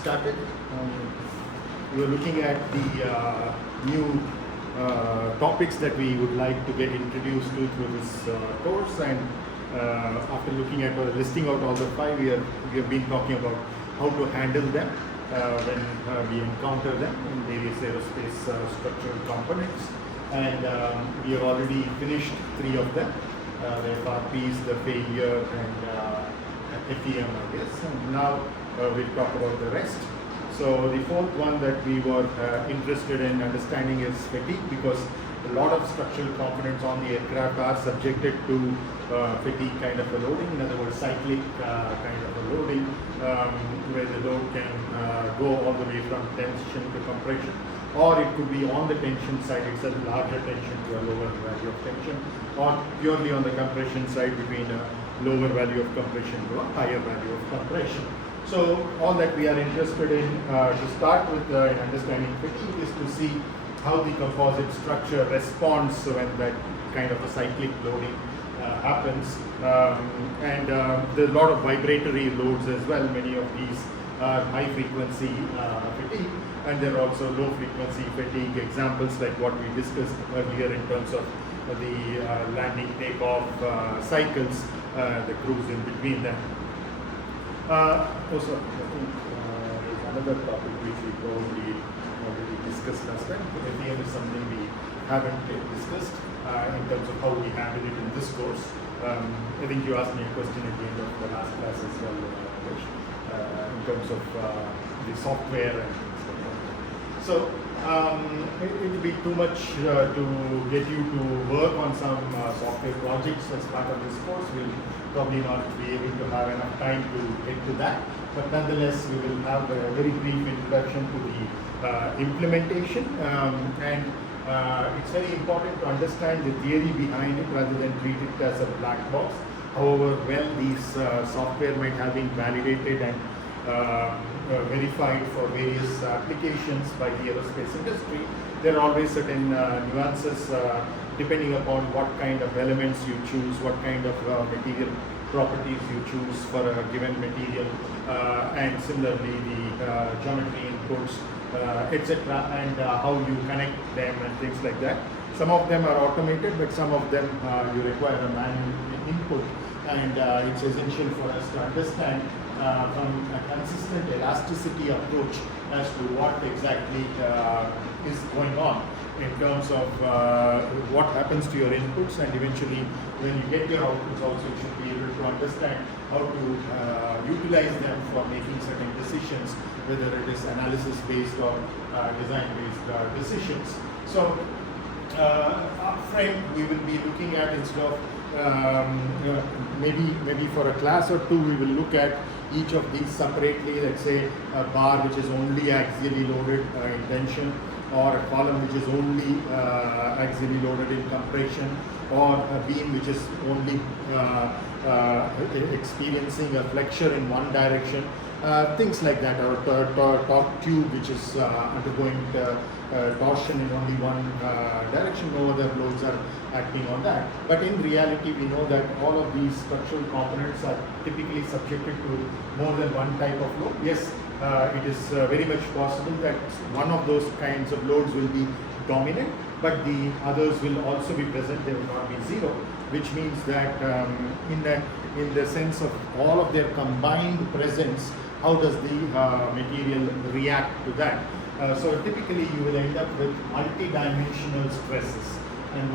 started. We are looking at the new topics that we would like to get introduced to through this course, and after looking at or listing out all the five, we have been talking about how to handle them when we encounter them in various aerospace structural components, and we have already finished three of them, the FRPs, the failure, and FEM, I guess, and now we'll talk about the rest. So the fourth one that we were interested in understanding is fatigue, because a lot of structural components on the aircraft are subjected to fatigue kind of a loading, in other words cyclic kind of a loading, where the load can go all the way from tension to compression, or it could be on the tension side itself, larger tension to a lower value of tension, or purely on the compression side between a lower value of compression to a higher value of compression. So all that we are interested in to start with in understanding fatigue is to see how the composite structure responds when that kind of a cyclic loading happens. And there's a lot of vibratory loads as well. Many of these are high frequency fatigue, and there are also low frequency fatigue examples like what we discussed earlier in terms of the landing takeoff cycles, the cruise in between them. Also, I think there's another topic which we probably already discussed last time. FEM is something we haven't discussed in terms of how we handle it in this course. I think you asked me a question at the end of the last class as well, in terms of the software and things like that. So it will be too much to get you to work on some software projects as part of this course. We'll probably not be able to have enough time to get to that, but nonetheless we will have a very brief introduction to the implementation, and it's very important to understand the theory behind it rather than treat it as a black box. However well these software might have been validated and verified for various applications by the aerospace industry, there are always certain nuances depending upon what kind of elements you choose, what kind of material properties you choose for a given material, and similarly the geometry inputs, etc., and how you connect them and things like that. Some of them are automated, but some of them you require a manual input, and it's essential for us to understand from a consistent elasticity approach as to what exactly is going on in terms of what happens to your inputs, and eventually when you get your outputs also you should be able to understand how to utilize them for making certain decisions, whether it is analysis based or design based decisions. So upfront we will be looking at, instead of maybe for a class or two we will look at each of these separately. Let's say a bar which is only axially loaded in tension, or a column which is only axially loaded in compression, or a beam which is only experiencing a flexure in one direction, things like that, or a torque tube which is undergoing torsion in only one direction, no other loads are acting on that. But in reality we know that all of these structural components are typically subjected to more than one type of load. Yes, it is very much possible that one of those kinds of loads will be dominant, but the others will also be present, they will not be zero, which means that in the sense of all of their combined presence, how does the material react to that? So typically you will end up with multi-dimensional stresses and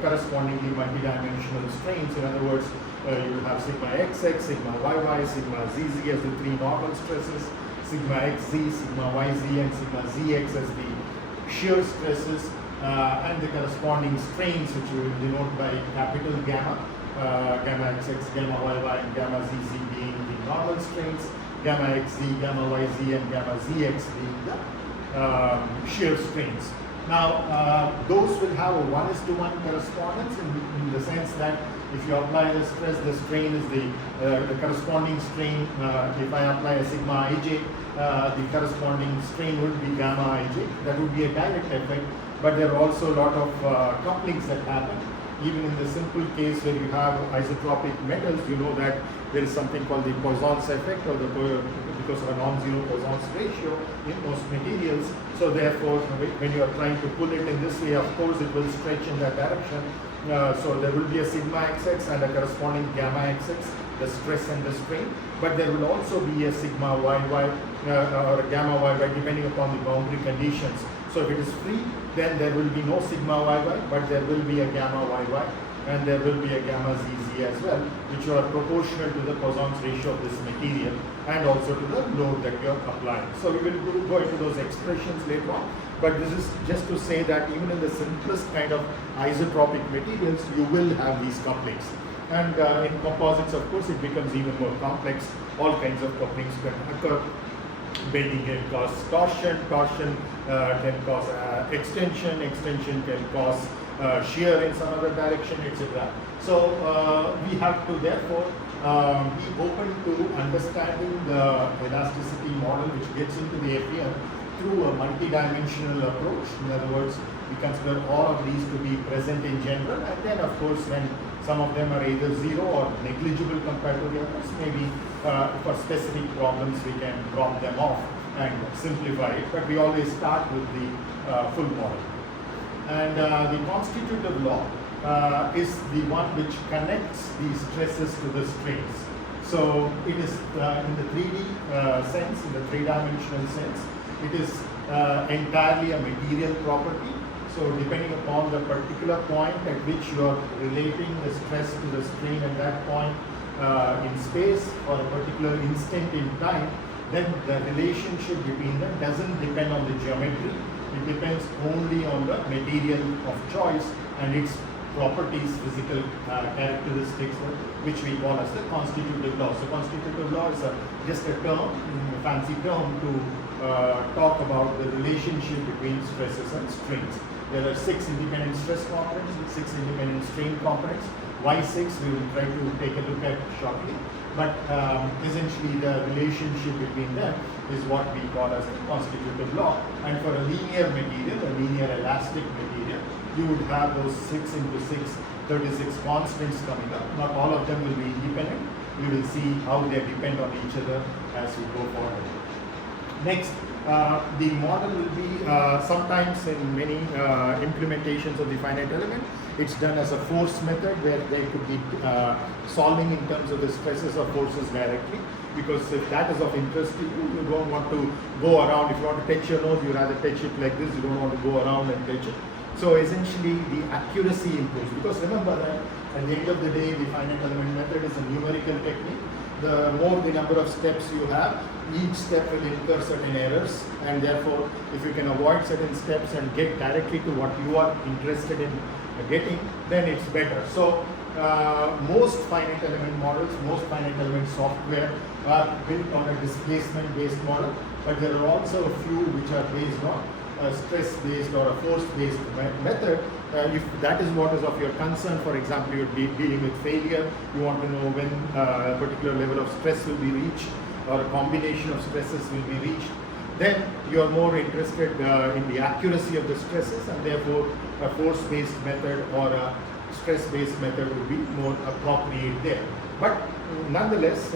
correspondingly multi-dimensional strains. In other words, you will have sigma xx, sigma yy, sigma zz as the three normal stresses, sigma xz, sigma yz, and sigma zx as the shear stresses, and the corresponding strains which we will denote by capital gamma, gamma xx, gamma yy, and gamma zz being the normal strains, gamma xz, gamma yz, and gamma zx being the shear strains. Now those will have a 1:1 correspondence in the sense that if you apply the stress, the strain is the corresponding strain. If I apply a sigma ij, the corresponding strain would be gamma ij. That would be a direct effect, but there are also a lot of couplings that happen. even in the simple case where you have isotropic metals, you know that there is something called the Poisson's effect, or because of a non-zero Poisson's ratio in most materials. So therefore, when you are trying to pull it in this way, of course it will stretch in that direction. So there will be a sigma xx and a corresponding gamma xx, the stress and the strain, but there will also be a sigma yy or a gamma yy depending upon the boundary conditions. So if it is free, then there will be no sigma yy, but there will be a gamma yy, and there will be a gamma zz as well, which are proportional to the Poisson's ratio of this material and also to the load that you are applying. So we will go into those expressions later on, but this is just to say that even in the simplest kind of isotropic materials, you will have these couplings. And in composites, of course, it becomes even more complex. All kinds of couplings can occur. Bending can cause torsion, torsion can cause extension, extension can cause shear in some other direction, etc. So we have to therefore be open to understanding the elasticity model which gets into the FEM through a multidimensional approach. In other words, we consider all of these to be present in general, and then of course when some of them are either zero or negligible compared to the others, maybe for specific problems we can drop them off and simplify it, but we always start with the full model. And the constitutive law is the one which connects the stresses to the strains. So it is in the 3D sense, in the three-dimensional sense, it is entirely a material property. So depending upon the particular point at which you are relating the stress to the strain at that point in space or a particular instant in time, then the relationship between them doesn't depend on the geometry. It depends only on the material of choice and its properties, physical characteristics, which we call as the constitutive law. So constitutive law is just a term, a fancy term to talk about the relationship between stresses and strains. There are 6 independent stress components, 6 independent strain components. Y6 we will try to take a look at shortly. But essentially the relationship between them is what we call as the constitutive law. And for a linear material, a linear elastic material, you would have those 6 into 6, 36 constants coming up. Not all of them will be independent. We will see how they depend on each other as we go forward. Next, the model will be sometimes in many implementations of the finite element, it's done as a force method where they could be solving in terms of the stresses or forces directly, because if that is of interest to you, you don't want to go around. If you want to touch your nose, you rather touch it like this, you don't want to go around and touch it. So essentially the accuracy improves, because remember that at the end of the day the finite element method is a numerical technique. The more the number of steps you have, each step will incur certain errors, and therefore if you can avoid certain steps and get directly to what you are interested in getting, then it's better. So most finite element models, most finite element software are built on a displacement based model, but there are also a few which are based on a stress based or a force based method. If that is what is of your concern, for example, you're dealing with failure, you want to know when a particular level of stress will be reached or a combination of stresses will be reached, then you are more interested in the accuracy of the stresses, and therefore a force-based method or a stress-based method would be more appropriate there. But nonetheless,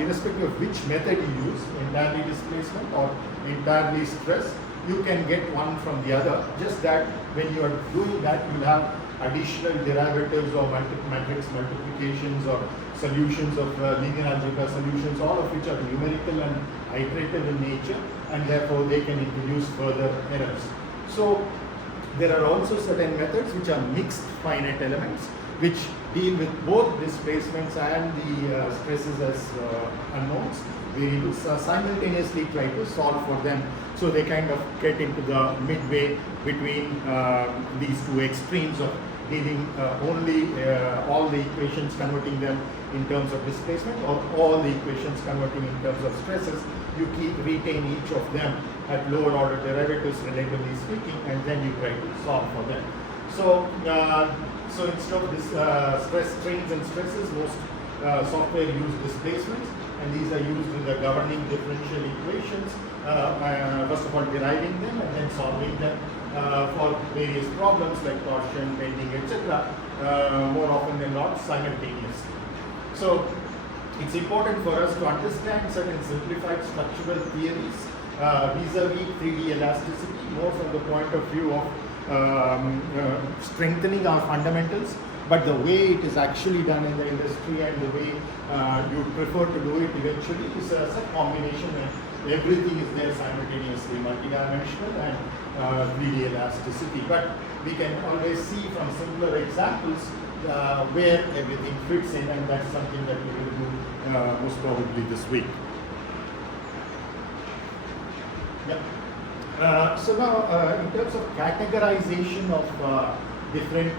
irrespective of which method you use, entirely displacement or entirely stress, you can get one from the other. Just that when you are doing that, you will have additional derivatives or matrix multiplications or solutions of linear algebra solutions, all of which are numerical and iterative in nature, and therefore they can introduce further errors. So there are also certain methods which are mixed finite elements, which deal with both displacements and the stresses as unknowns. We simultaneously try to solve for them, so they kind of get into the midway between these two extremes of dealing only all the equations, converting them in terms of displacement, or all the equations converting in terms of stresses. You retain each of them at lower order derivatives relatively speaking, and then you try to solve for them. So so instead of this stress strains and stresses, most software use displacements, and these are used in the governing differential equations, first of all deriving them and then solving them for various problems like torsion, bending, etc. more often than not simultaneously. So it's important for us to understand certain simplified structural theories vis-a-vis 3D elasticity, more from the point of view of strengthening our fundamentals, but the way it is actually done in the industry and the way you prefer to do it eventually is a combination, and everything is there simultaneously, multidimensional and 3D elasticity. But we can always see from simpler examples where everything fits in, and that's something that we will do most probably this week. Yeah. So now, in terms of categorization of different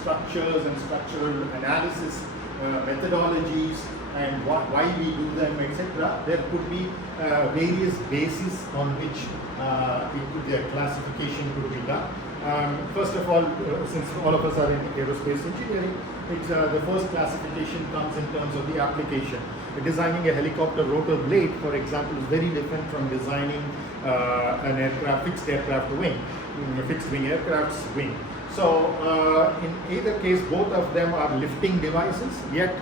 structures and structural analysis methodologies and why we do them, etc., there could be various bases on which their classification could be done. First of all, since all of us are in aerospace engineering, the first classification comes in terms of the application. Designing a helicopter rotor blade, for example, is very different from designing an fixed aircraft wing, fixed wing aircraft's wing. So in either case, both of them are lifting devices, yet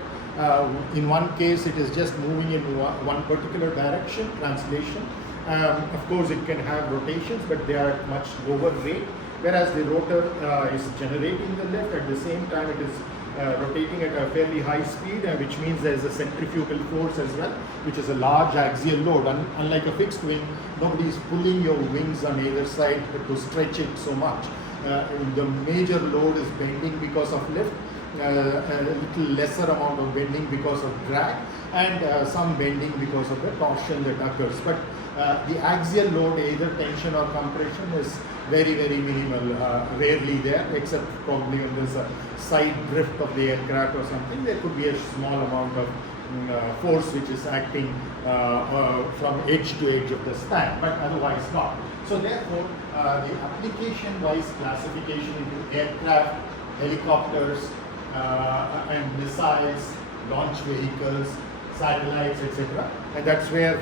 in one case it is just moving in one particular direction, translation. Of course it can have rotations, but they are at much lower rate, whereas the rotor is generating the lift. At the same time it is rotating at a fairly high speed, which means there is a centrifugal force as well, which is a large axial load. Unlike a fixed wing, nobody is pulling your wings on either side to stretch it so much. The major load is bending because of lift, a little lesser amount of bending because of drag, and some bending because of the torsion that occurs. But the axial load, either tension or compression, is very, very minimal, rarely there, except probably when there's a side drift of the aircraft or something. There could be a small amount of force which is acting from edge to edge of the span, but otherwise not. So therefore, the application-wise classification into aircraft, helicopters, and missiles, launch vehicles, satellites, etc. And that's where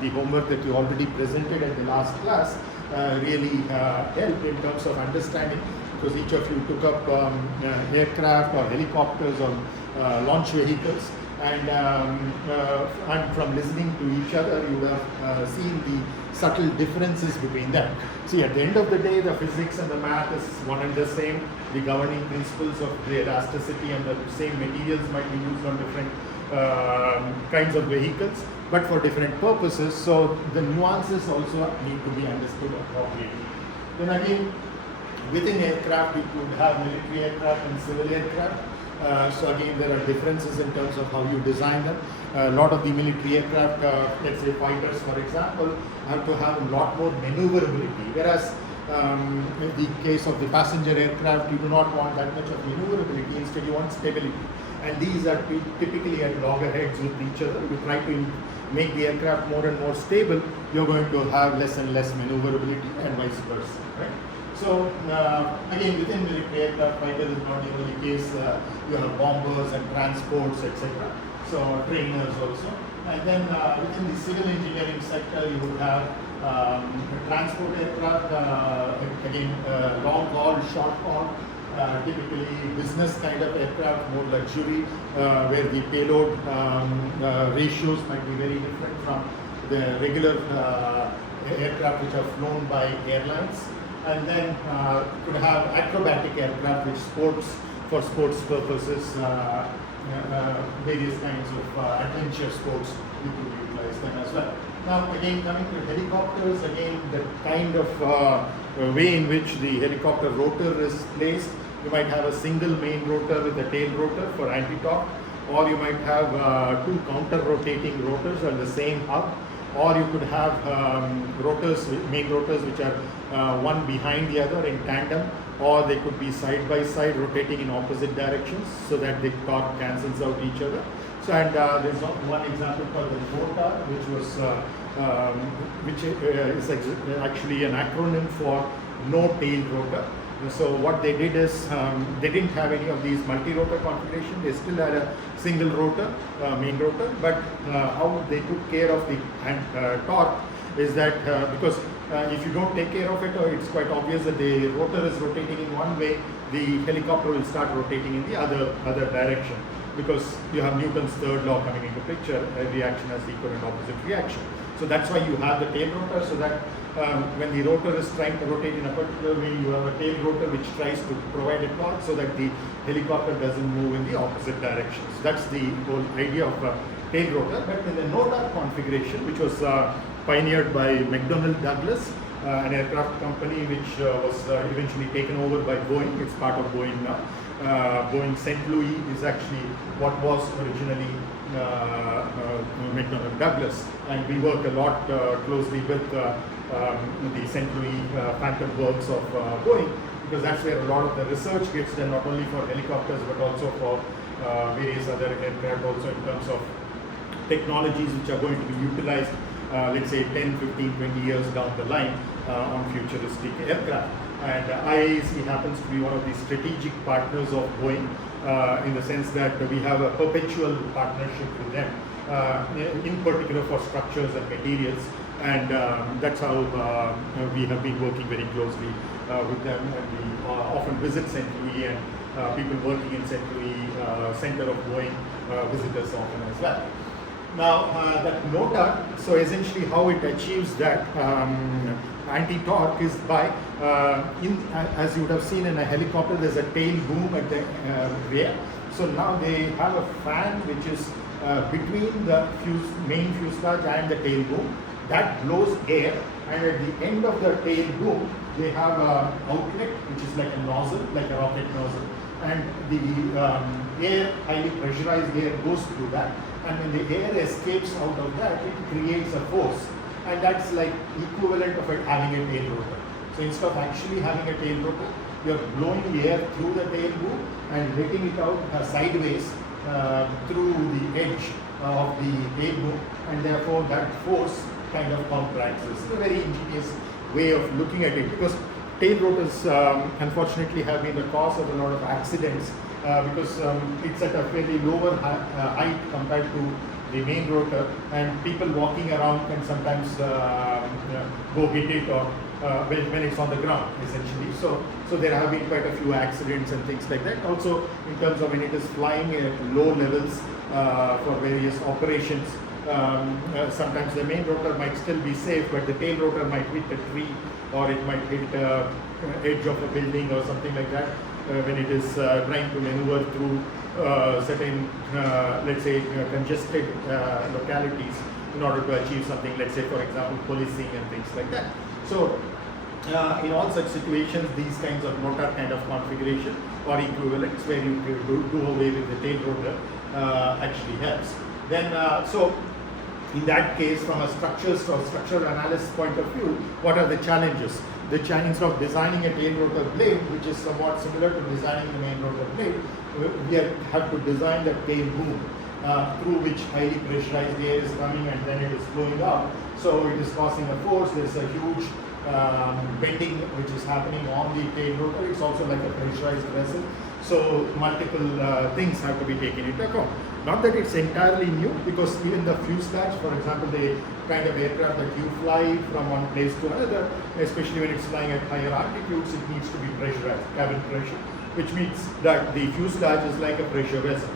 the homework that you already presented at the last class really helped in terms of understanding, because each of you took up aircraft or helicopters or launch vehicles, and from listening to each other, you would have seen the subtle differences between them. See, at the end of the day, the physics and the math is one and the same. The governing principles of the elasticity and the same materials might be used on different kinds of vehicles, but for different purposes. So the nuances also need to be understood appropriately. Then again, within aircraft, you could have military aircraft and civil aircraft. So again, there are differences in terms of how you design them. A lot of the military aircraft, let's say fighters for example, have to have a lot more maneuverability, whereas in the case of the passenger aircraft, you do not want that much of maneuverability, instead you want stability. And these are typically at loggerheads with each other. You try to make the aircraft more and more stable, you're going to have less and less maneuverability, and vice versa, right? So again, within military aircraft, fighter is not the only case. You have bombers and transports, etc. So trainers also. And then within the civil engineering sector, you would have transport aircraft, again long haul, short haul, typically business kind of aircraft, more luxury, where the payload ratios might be very different from the regular aircraft which are flown by airlines. And then could have acrobatic aircraft, which for sports purposes, various kinds of adventure sports, you could utilize them as well. Now again, coming to helicopters, again the kind of way in which the helicopter rotor is placed, you might have a single main rotor with a tail rotor for anti-torque, or you might have two counter-rotating rotors on the same hub, or you could have main rotors which are one behind the other in tandem, or they could be side by side rotating in opposite directions so that the torque cancels out each other. So, and there's one example called the MOTAR, which is actually an acronym for no tail rotor. So what they did is they didn't have any of these multi-rotor configuration. They still had a single rotor, main rotor, but how they took care of the torque is that because if you don't take care of it, it's quite obvious that the rotor is rotating in one way, the helicopter will start rotating in the other direction, because you have Newton's third law coming into picture. Every action has equal and opposite reaction. So that's why you have the tail rotor, so that when the rotor is trying to rotate in a particular way, you have a tail rotor which tries to provide a torque so that the helicopter doesn't move in the opposite direction. So that's the whole idea of tail rotor. But in the no-torque configuration, which was pioneered by McDonnell Douglas, an aircraft company which was eventually taken over by Boeing. It's part of Boeing now. Boeing St. Louis is actually what was originally McDonnell Douglas, and we work a lot closely with the St. Louis Phantom works of Boeing, because that's where a lot of the research gets done, not only for helicopters but also for various other aircraft, also in terms of technologies which are going to be utilized, let's say 10, 15, 20 years down the line on futuristic aircraft. And IISc happens to be one of the strategic partners of Boeing, in the sense that we have a perpetual partnership with them, in particular for structures and materials, and that's how we have been working very closely with them, and we often visit St. Louis, and people working in St. Louis center of Boeing visit us often as well. Now that no-torque, so essentially how it achieves that anti-torque is by, as you would have seen in a helicopter, there's a tail boom at the rear. So now they have a fan which is between the main fuselage and the tail boom that blows air, and at the end of the tail boom they have an outlet which is like a nozzle, like a rocket nozzle, and the air, highly pressurized air, goes through that, and when the air escapes out of that, it creates a force, and that's like equivalent of it having a tail rotor. So instead of actually having a tail rotor, you're blowing the air through the tail boom and letting it out sideways through the edge of the tail boom, and therefore that force kind of counteracts this. It's a very ingenious way of looking at it, because tail rotors unfortunately have been the cause of a lot of accidents, because it's at a fairly lower height compared to the main rotor, and people walking around can sometimes go hit it, or when it's on the ground, essentially. So there have been quite a few accidents and things like that. Also, in terms of when it is flying at low levels for various operations, sometimes the main rotor might still be safe, but the tail rotor might hit a tree, or it might hit edge of a building or something like that, when it is trying to maneuver through certain, let's say, congested localities in order to achieve something, let's say, for example, policing and things like that. So in all such situations, these kinds of motor kind of configuration or equivalents where you do away with the tail rotor actually helps. Then, so in that case, from a structural analysis point of view, what are the challenges? The challenge of designing a tail rotor blade, which is somewhat similar to designing the main rotor blade, we have to design the tail boom through which highly pressurized air is coming and then it is flowing out. So it is causing a force. There's a huge bending which is happening on the tail rotor. It's also like a pressurized vessel. So multiple things have to be taken into account. Not that it's entirely new, because even the fuselage, for example, the kind of aircraft that you fly from one place to another, especially when it's flying at higher altitudes, it needs to be pressurized, cabin pressure, which means that the fuselage is like a pressure vessel.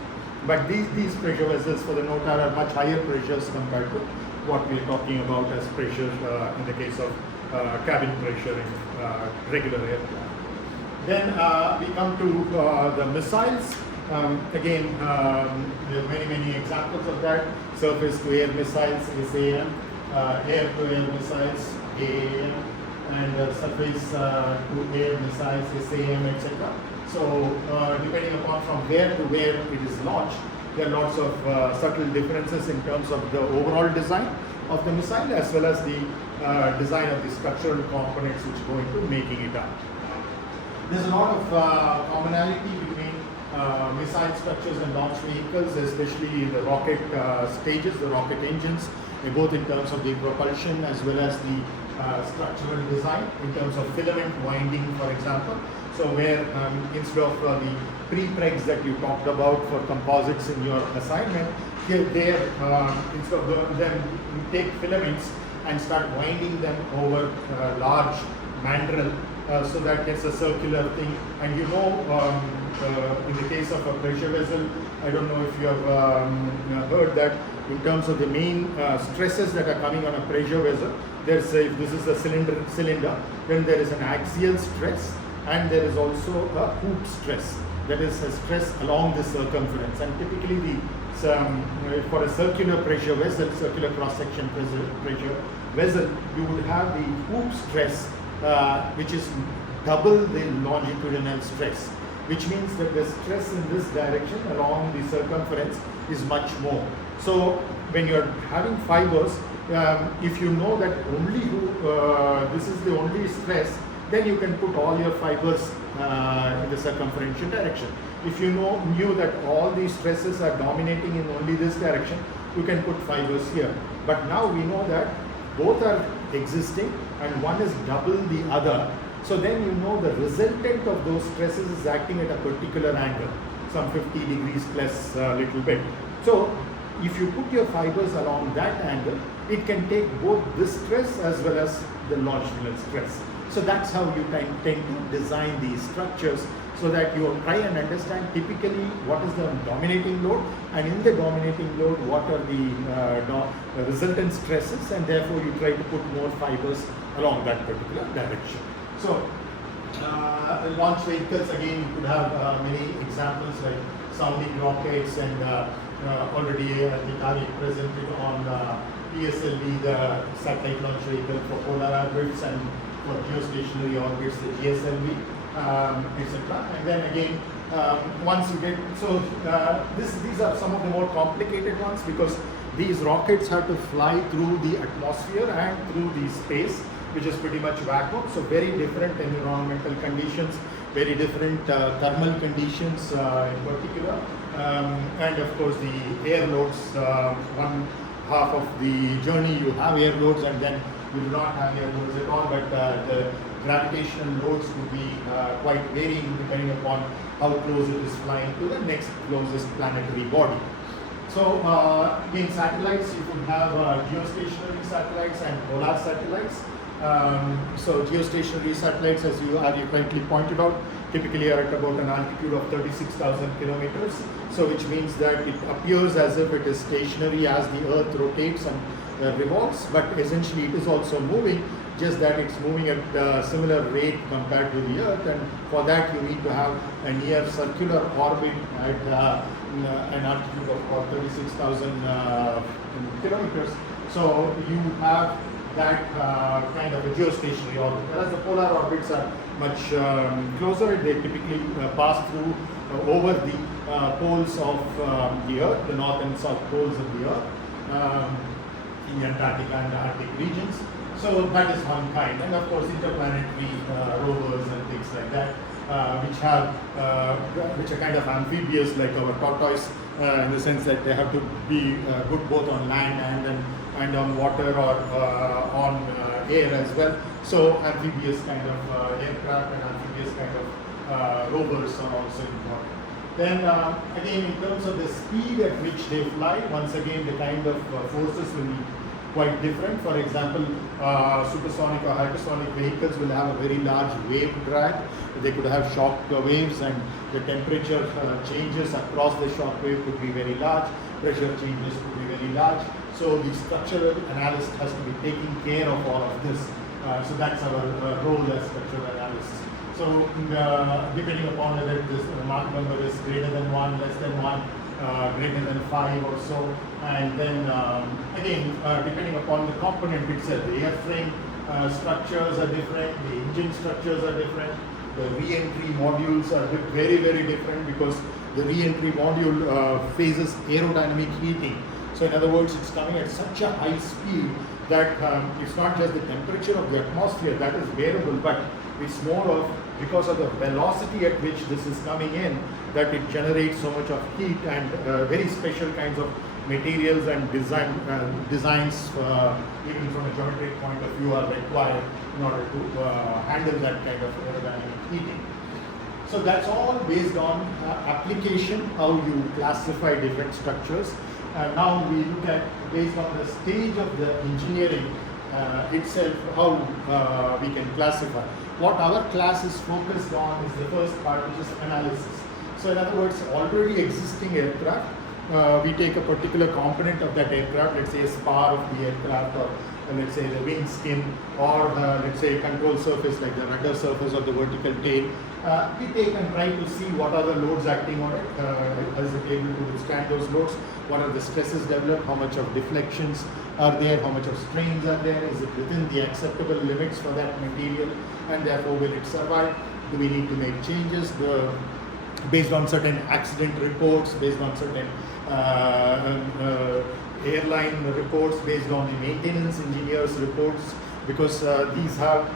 But these pressure vessels for the NOTAR are much higher pressures compared to what we're talking about as pressure in the case of cabin pressure in regular aircraft. Then we come to the missiles. Again, there are many examples of that. Surface-to-air missiles, SAM, air-to-air missiles, AAM, and surface-to-air missiles, SAM, etc. So, depending upon from where to where it is launched, there are lots of subtle differences in terms of the overall design of the missile, as well as the design of the structural components which go into making it up. There's a lot of commonality between missile structures and launch vehicles, especially in the rocket stages, the rocket engines, both in terms of the propulsion as well as the structural design, in terms of filament winding, for example. So where instead of the pre-pregs that you talked about for composites in your assignment, here instead of them, you take filaments and start winding them over large mandrel, so that gets a circular thing. And you know, in the case of a pressure vessel, I don't know if you have heard that in terms of the main stresses that are coming on a pressure vessel, there's if this is a cylinder, then there is an axial stress, and there is also a hoop stress, that is a stress along the circumference. And typically for a circular pressure vessel, circular cross-section pressure vessel, you would have the hoop stress, which is double the longitudinal stress, which means that the stress in this direction along the circumference is much more. So when you are having fibers, if you know that only this is the only stress, then you can put all your fibers in the circumferential direction. If you knew that all these stresses are dominating in only this direction, you can put fibers here. But now we know that both are existing and one is double the other. So then you know the resultant of those stresses is acting at a particular angle, some 50 degrees plus a little bit. So if you put your fibers along that angle, it can take both this stress as well as the longitudinal stress. So that's how you tend to design these structures, so that you try and understand typically what is the dominating load, and in the dominating load what are the resultant stresses, and therefore you try to put more fibers along that particular direction. So launch vehicles, again you could have many examples like sounding rockets, and already I think Ari presented on PSLV, the satellite launch vehicle for polar orbits, and for geostationary orbits, the GSLV, etc. And then again, once you get, so these are some of the more complicated ones, because these rockets have to fly through the atmosphere and through the space, which is pretty much vacuum. So very different environmental conditions, very different thermal conditions in particular, and of course the air loads. One half of the journey you have air loads, and then you do not have air loads at all, but the gravitational loads would be quite varying depending upon how close it is flying to the next closest planetary body. So again, satellites, you could have geostationary satellites and polar satellites. So geostationary satellites, as you rightly pointed out, typically are at about an altitude of 36,000 kilometers. So which means that it appears as if it is stationary as the Earth rotates and revolves, but essentially it is also moving, just that it's moving at a similar rate compared to the Earth, and for that you need to have a near circular orbit at an altitude of about 36,000 kilometers. So you have that kind of a geostationary orbit, whereas the polar orbits are much closer. They typically pass through over the poles of the Earth, the north and south poles of the Earth, in the Antarctica and the Arctic regions. So that is one kind, and of course interplanetary rovers and things like that, which are kind of amphibious, like our tortoise, in the sense that they have to be good both on land and on water, or on air as well. So amphibious kind of aircraft and amphibious kind of rovers are also important. Then again, in terms of the speed at which they fly, once again the kind of forces will be quite different. For example, supersonic or hypersonic vehicles will have a very large wave drag. They could have shock waves, and the temperature changes across the shock wave could be very large. Pressure changes could be very large. So the structural analyst has to be taking care of all of this. So that's our role as structural analysts. So depending upon whether this Mach number is greater than 1, less than 1, greater than 5 or so, and then again depending upon the component itself, the airframe structures are different, the engine structures are different, the re-entry modules are very, very different, because the re-entry module faces aerodynamic heating. So in other words, it's coming at such a high speed that it's not just the temperature of the atmosphere that is bearable, but it's more of, because of the velocity at which this is coming in, that it generates so much of heat, and very special kinds of materials and designs, even from a geometric point of view, are required in order to handle that kind of aerodynamic heating. So that's all based on application, how you classify different structures. Now we look at, based on the stage of the engineering, itself, how we can classify. What our class is focused on is the first part, which is analysis. So in other words, already existing aircraft, we take a particular component of that aircraft, let's say a spar of the aircraft, or let's say the wing skin, or let's say a control surface like the rudder surface or the vertical tail. We take and try to see what are the loads acting on it, is it able to withstand those loads, what are the stresses developed, how much of deflections are there, how much of strains are there, is it within the acceptable limits for that material, and therefore will it survive, do we need to make changes based on certain accident reports, based on certain airline reports, based on the maintenance engineers reports, because these have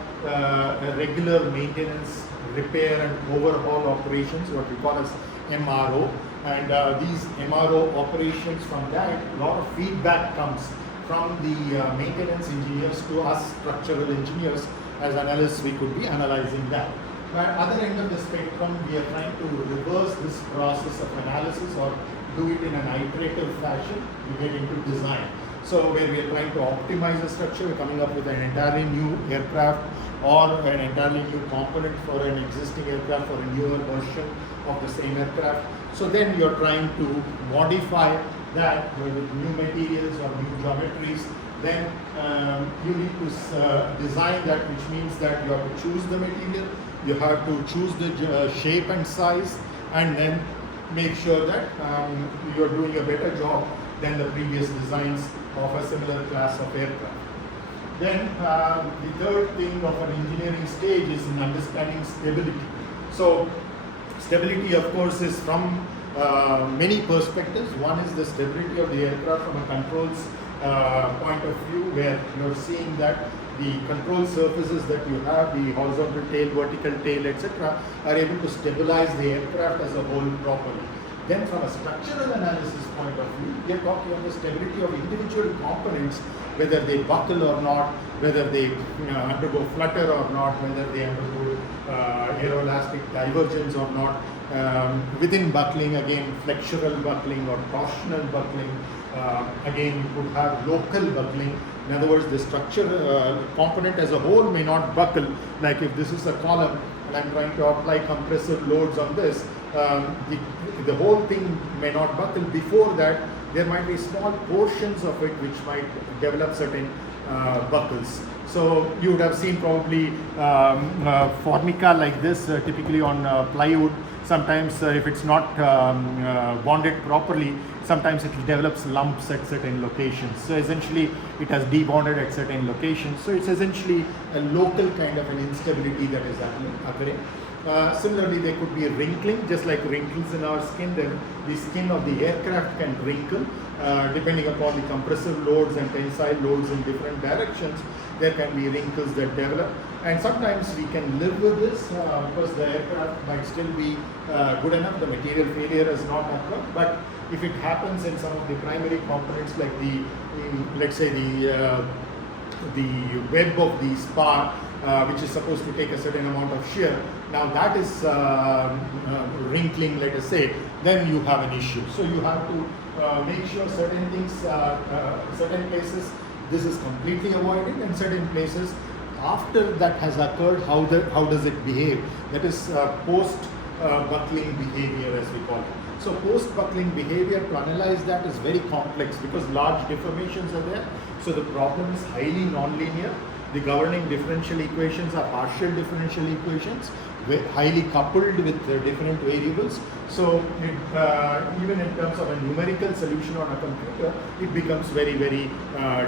regular maintenance, repair and overhaul operations, what we call as MRO, and these MRO operations, from that a lot of feedback comes from the maintenance engineers to us structural engineers. As analysts, we could be analyzing that. At the other end of the spectrum, we are trying to reverse this process of analysis, or do it in an iterative fashion to get into design. So where we are trying to optimize the structure, we're coming up with an entirely new aircraft or an entirely new component for an existing aircraft or a newer version of the same aircraft. So then you're trying to modify that with new materials or new geometries. Then you need to design that, which means that you have to choose the material, you have to choose the shape and size, and then make sure that you're doing a better job than the previous designs of a similar class of aircraft. Then the third thing of an engineering stage is in understanding stability. So stability, of course, is from many perspectives. One is the stability of the aircraft from a controls point of view, where you're seeing that the control surfaces that you have, the horizontal tail, vertical tail, etc., are able to stabilize the aircraft as a whole properly. Then from a structural analysis point of view, we are talking about the stability of individual components, whether they buckle or not, whether they undergo flutter or not, whether they undergo aeroelastic divergence or not. Within buckling, again, flexural buckling or torsional buckling. Again, you could have local buckling. In other words, the structure component as a whole may not buckle. Like if this is a column and I'm trying to apply compressive loads on this, the whole thing may not buckle. Before that, there might be small portions of it which might develop certain buckles. So you would have seen probably formica like this, typically on plywood. Sometimes if it's not bonded properly, sometimes it develops lumps at certain locations. So essentially it has debonded at certain locations. So it's essentially a local kind of an instability that is occurring. Similarly, there could be a wrinkling, just like wrinkles in our skin. Then the skin of the aircraft can wrinkle depending upon the compressive loads and tensile loads in different directions. There can be wrinkles that develop, and sometimes we can live with this because the aircraft might still be good enough, the material failure has not occurred. But if it happens in some of the primary components, like let's say the web of the spar, which is supposed to take a certain amount of shear, now that is wrinkling, let us say, then you have an issue. So you have to make sure certain things, certain places, this is completely avoided, and certain places, after that has occurred, how does it behave? That is post-buckling behavior, as we call it. So post-buckling behavior, to analyze that is very complex because large deformations are there. So the problem is highly nonlinear. The governing differential equations are partial differential equations, highly coupled with different variables. So even in terms of a numerical solution on a computer, it becomes very, very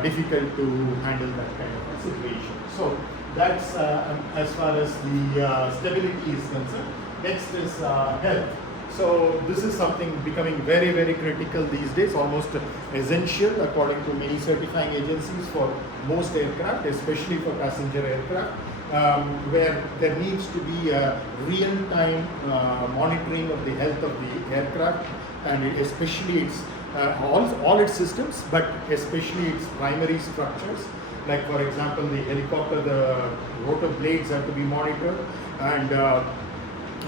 difficult to handle that kind of a situation. So that's as far as the stability is concerned. Next is health. So this is something becoming very, very critical these days, almost essential according to many certifying agencies for most aircraft, especially for passenger aircraft, where there needs to be a real-time monitoring of the health of the aircraft, and especially its all its systems, but especially its primary structures. Like for example, the helicopter, the rotor blades have to be monitored, and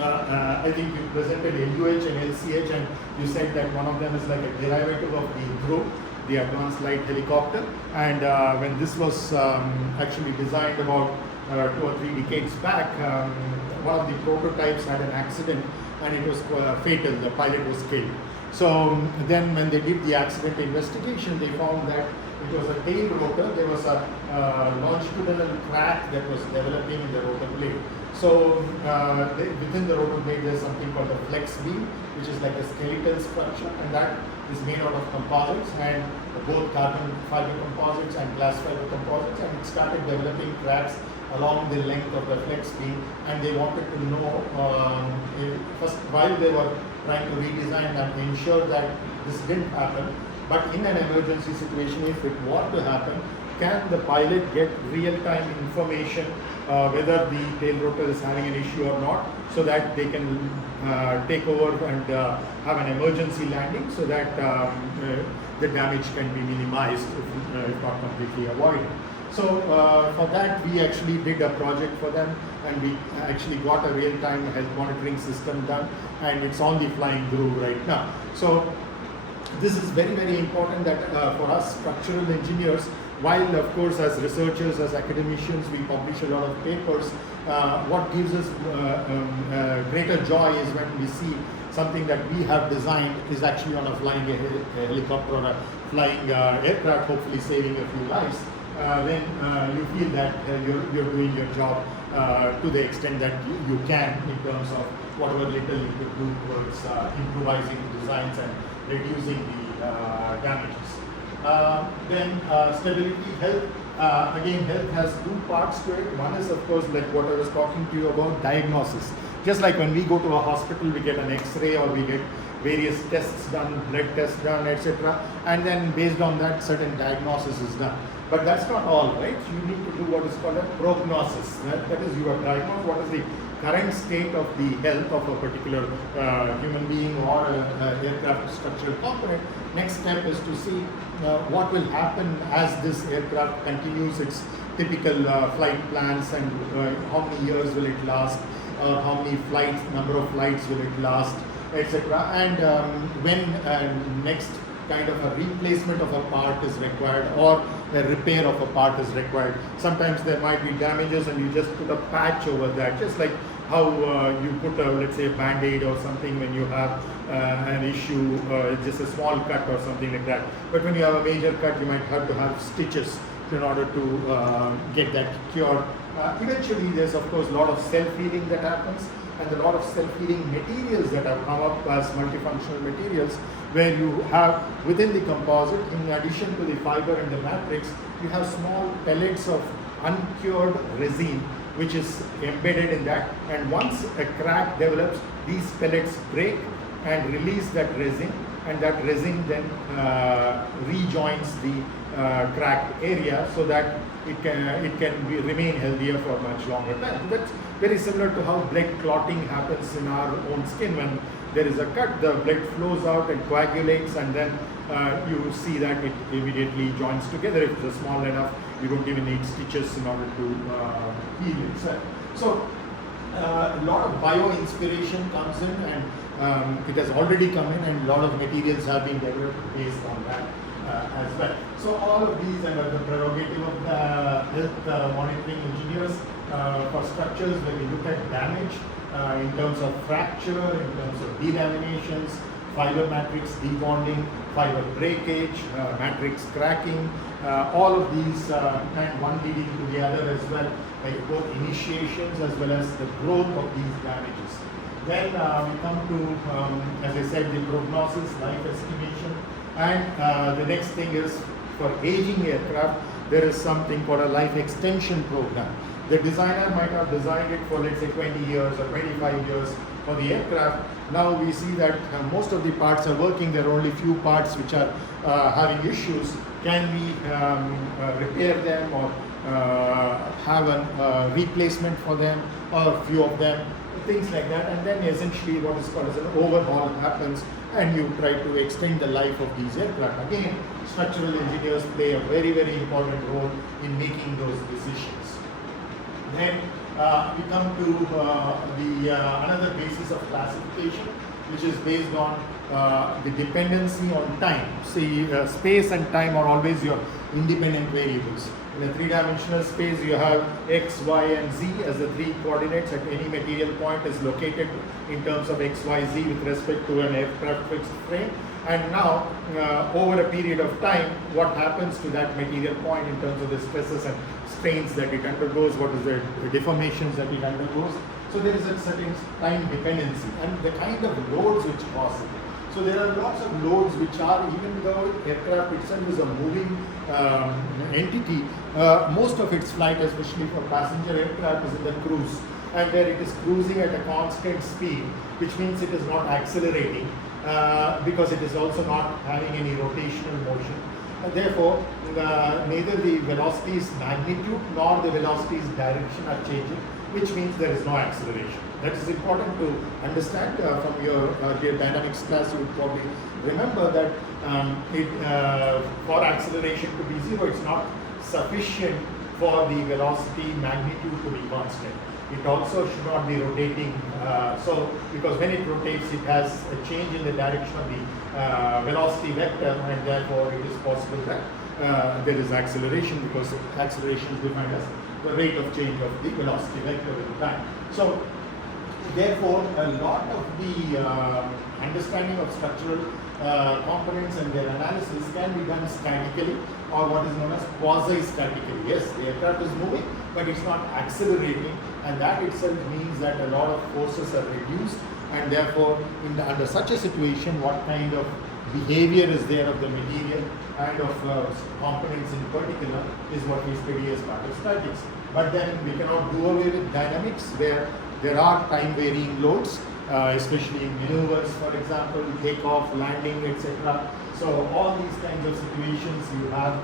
I think you presented LUH and LCH, and you said that one of them is like a derivative of the groove. the advanced light helicopter. And when this was actually designed about 2 or 3 decades back, one of the prototypes had an accident and it was fatal. The pilot was killed. So then when they did the accident investigation, they found that it was a tail rotor. There was a longitudinal crack that was developing in the rotor blade. So within the rotor blade, there's something called a flex beam, which is like a skeletal structure, and that is made out of composites, and both carbon fiber composites and glass fiber composites, and it started developing cracks along the length of the flex beam. And they wanted to know, first, while they were trying to redesign and ensure that this didn't happen, but in an emergency situation, if it were to happen, can the pilot get real-time information whether the tail rotor is having an issue or not, so that they can take over and have an emergency landing, so that the damage can be minimized, if not completely avoided. So for that, we actually did a project for them, and we actually got a real-time health monitoring system done, and it's on the flying groove right now. So this is very, very important that for us structural engineers, while of course as researchers, as academicians, we publish a lot of papers, what gives us greater joy is when we see something that we have designed is actually on a flying helicopter or a flying aircraft, hopefully saving a few lives. Then you feel that you're doing your job to the extent that you can, in terms of whatever little you could do towards improvising designs and reducing the damages. Then stability, health. Again, health has 2 parts to it. One is, of course, like what I was talking to you about, diagnosis. Just like when we go to a hospital, we get an X-ray or we get various tests done, blood tests done, etc. And then based on that, certain diagnosis is done. But that's not all, right? You need to do what is called a prognosis. That is, you have diagnosed what is the current state of the health of a particular human being or aircraft structural component. Next step is to see what will happen as this aircraft continues its typical flight plans, and how many years will it last, or how many flights, number of flights will it last, etc. And when next kind of a replacement of a part is required, or a repair of a part is required. Sometimes there might be damages and you just put a patch over that, just like how you put a, let's say, a band-aid or something when you have an issue, just a small cut or something like that. But when you have a major cut, you might have to have stitches in order to get that cured. Eventually, there's of course a lot of self-healing that happens, and a lot of self-healing materials that have come up as multifunctional materials, where you have within the composite, in addition to the fiber and the matrix, you have small pellets of uncured resin which is embedded in that, and once a crack develops, these pellets break and release that resin, and that resin then rejoins the cracked area, so that it can remain healthier for much longer time. That's very similar to how blood clotting happens in our own skin. When there is a cut, the blood flows out and coagulates, and then you see that it immediately joins together. If it's small enough, you don't even need stitches in order to heal itself. So a lot of bio-inspiration comes in, and it has already come in, and a lot of materials have been developed based on that as well. So all of these are the prerogative of health monitoring engineers for structures, where we look at damage in terms of fracture, in terms of delaminations, fiber matrix debonding, fiber breakage, matrix cracking, all of these, and one leading to the other as well, like both initiations as well as the growth of these damages. Then we come to, as I said, the prognosis, life estimation, and the next thing is, for aging aircraft, there is something called a life extension program. The designer might have designed it for, let's say, 20 years or 25 years for the aircraft. Now we see that most of the parts are working. There are only few parts which are having issues. Can we repair them, or have a replacement for them, or a few of them, things like that. And then essentially what is called as an overhaul happens, and you try to extend the life of these aircraft. Again, structural engineers play a very, very important role in making those decisions. Then we come to the another basis of classification, which is based on the dependency on time. See, space and time are always your independent variables. In a three-dimensional space, you have x, y, and z as the three coordinates at any material point is located in terms of x, y, z with respect to an aircraft fixed frame. And now, over a period of time, what happens to that material point in terms of the stresses and strains that it undergoes, what is the deformations that it undergoes. So there is a certain time dependency and the kind of loads which cause it. So there are lots of loads which are, even though aircraft itself is a moving entity, most of its flight, especially for passenger aircraft, is in the cruise. And where it is cruising at a constant speed, which means it is not accelerating because it is also not having any rotational motion. And therefore, neither the velocity's magnitude nor the velocity's direction are changing, which means there is no acceleration. That is important to understand from your dynamics class. You would probably remember that for acceleration to be zero, it's not sufficient for the velocity magnitude to be constant. It also should not be rotating. Because when it rotates, it has a change in the direction of the velocity vector, and therefore it is possible that there is acceleration, because acceleration is defined as the rate of change of the velocity vector with time. So therefore, a lot of the understanding of structural components and their analysis can be done statically, or what is known as quasi-statically. Yes, the aircraft is moving, but it's not accelerating, and that itself means that a lot of forces are reduced, and therefore, under such a situation, what kind of behavior is there of the material and of components in particular is what we study as part of statics. But then we cannot do away with dynamics, where there are time varying loads, especially in maneuvers, for example, takeoff, landing, etc. So all these kinds of situations, you have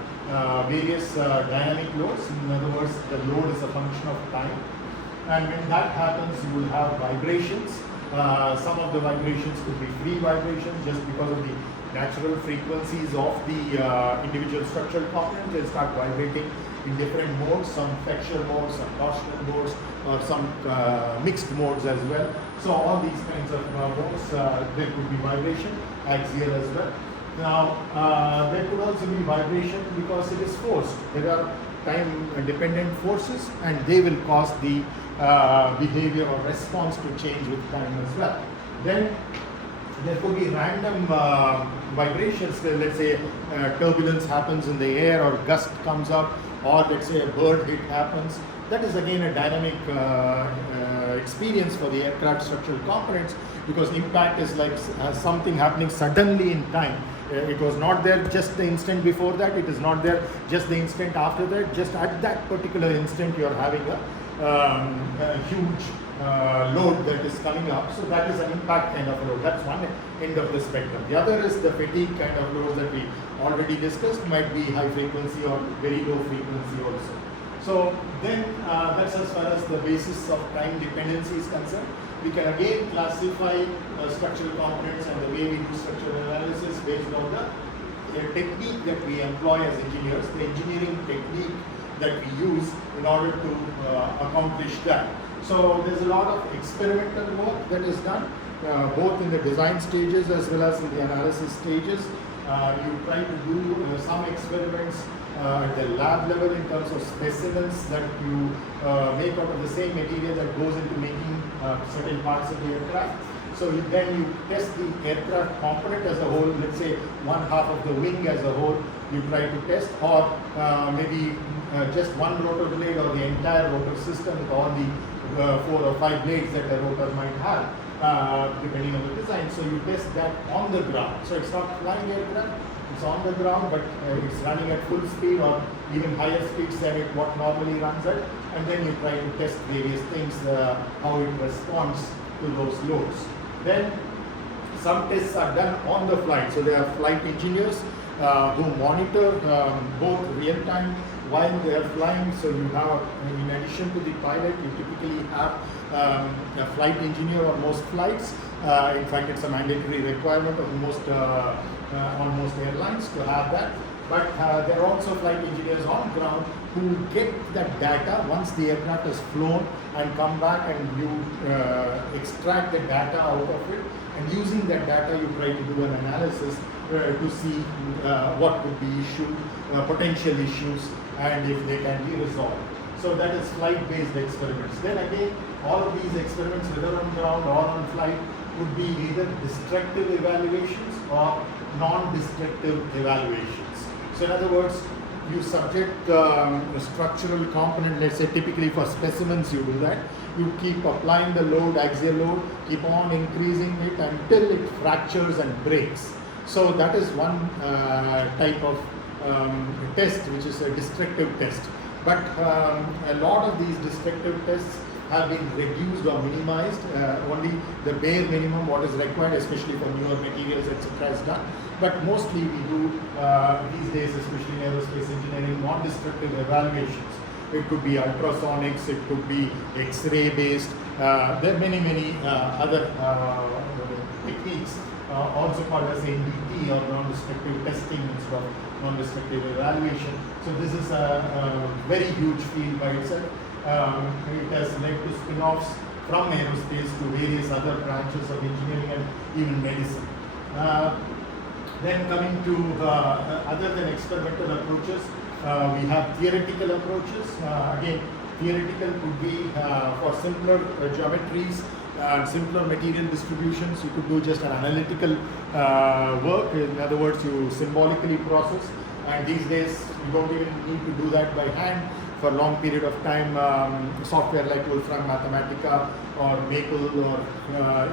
various dynamic loads. In other words, the load is a function of time. And when that happens, you will have vibrations. Some of the vibrations could be free vibrations just because of the natural frequencies of the individual structural component. They start vibrating in different modes, some flexural modes, some torsional modes, or some mixed modes as well. So all these kinds of modes, there could be vibration, axial as well. Now, there could also be vibration because it is forced. There are time-dependent forces, and they will cause the behavior or response to change with time as well. Then there could be random vibrations. Let's say turbulence happens in the air, or gust comes up, or let's say a bird hit happens. That is again a dynamic experience for the aircraft structural components, because impact is like something happening suddenly in time. It was not there just the instant before that, it is not there just the instant after that. Just at that particular instant, you are having a huge load that is coming up. So that is an impact kind of load. That's one end of the spectrum. The other is the fatigue kind of loads that we already discussed, might be high frequency or very low frequency also. So then that's as far as the basis of time dependency is concerned. We can again classify structural components and the way we do structural analysis based on the technique that we employ as engineers, the engineering technique that we use in order to accomplish that. So there's a lot of experimental work that is done, both in the design stages as well as in the analysis stages. You try to do some experiments at the lab level in terms of specimens that you make out of the same material that goes into making certain parts of the aircraft. So then you test the aircraft component as a whole, let's say one half of the wing as a whole, you try to test, or maybe just one rotor blade, or the entire rotor system with all the 4 or 5 blades that a rotor might have, depending on the design. So you test that on the ground. So it's not flying aircraft, it's on the ground, but it's running at full speed or even higher speeds than what normally runs at. And then you try to test various things, how it responds to those loads. Then some tests are done on the flight. So there are flight engineers who monitor both real time while they are flying. So you have, in addition to the pilot, you typically have a flight engineer on most flights. In fact, it's a mandatory requirement of most airlines to have that. But there are also flight engineers on ground who get that data once the aircraft has flown and come back, and you extract the data out of it, and using that data you try to do an analysis to see what could be issues, potential issues, and if they can be resolved. So that is flight-based experiments. Then again, all of these experiments, whether on ground or on flight, would be either destructive evaluations or non-destructive evaluations. So in other words, you subject a structural component, let's say typically for specimens you do that, you keep applying the load, axial load, keep on increasing it until it fractures and breaks. So that is one type of test, which is a destructive test. But a lot of these destructive tests have been reduced or minimized. Only the bare minimum what is required, especially for newer materials, etc. is done. But mostly we do these days, especially in aerospace engineering, non-destructive evaluations. It could be ultrasonics, it could be X-ray based. There are many other techniques, also called as NDT or non-destructive testing instead of non-destructive evaluation. So this is a very huge field by itself. It has led to spin-offs from aerospace to various other branches of engineering and even medicine. Then coming to other than experimental approaches, we have theoretical approaches. Again, theoretical could be for simpler geometries, simpler material distributions. You could do just an analytical work. In other words, you symbolically process. And these days, you don't even need to do that by hand for a long period of time. Software like Wolfram Mathematica or Maple or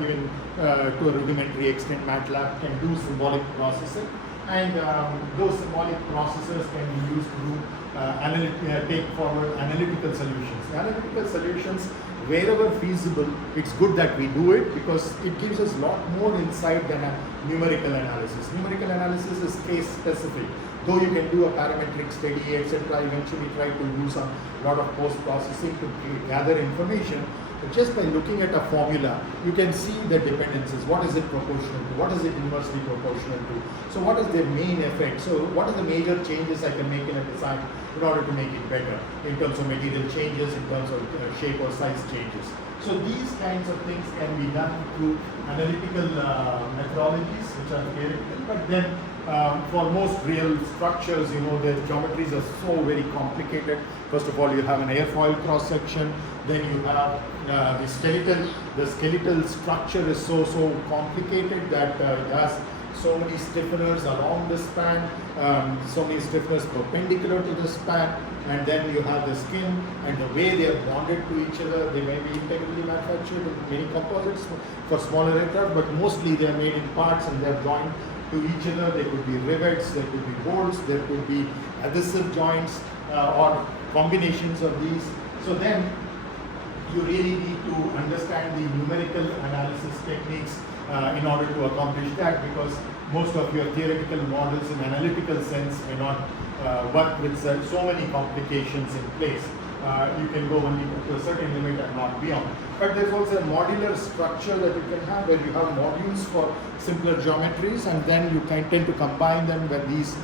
even to a rudimentary extent MATLAB can do symbolic processing. And those symbolic processors can be used to do take forward analytical solutions. Analytical solutions, wherever feasible, it's good that we do it because it gives us a lot more insight than a numerical analysis. Numerical analysis is case specific. Though you can do a parametric study, etc., eventually try to use a lot of post-processing to gather information. But just by looking at a formula, you can see the dependencies. What is it proportional to? What is it inversely proportional to? So what is the main effect? So what are the major changes I can make in a design in order to make it better in terms of material changes, in terms of shape or size changes? So these kinds of things can be done through analytical methodologies, which are theoretical, but then for most real structures, you know, the geometries are so very complicated. First of all, you have an airfoil cross section, then you have the skeletal. The skeletal structure is so complicated that it has so many stiffeners along the span, so many stiffeners perpendicular to the span, and then you have the skin and the way they are bonded to each other. They may be integrally manufactured in many composites for smaller aircraft, but mostly they are made in parts and they are joined to each other. There could be rivets, there could be bolts, there could be adhesive joints or combinations of these. So then you really need to understand the numerical analysis techniques in order to accomplish that, because most of your theoretical models in analytical sense may not work with so many complications in place. You can go only to a certain limit and not beyond. But there's also a modular structure that you can have where you have modules for simpler geometries, and then you can tend to combine them when these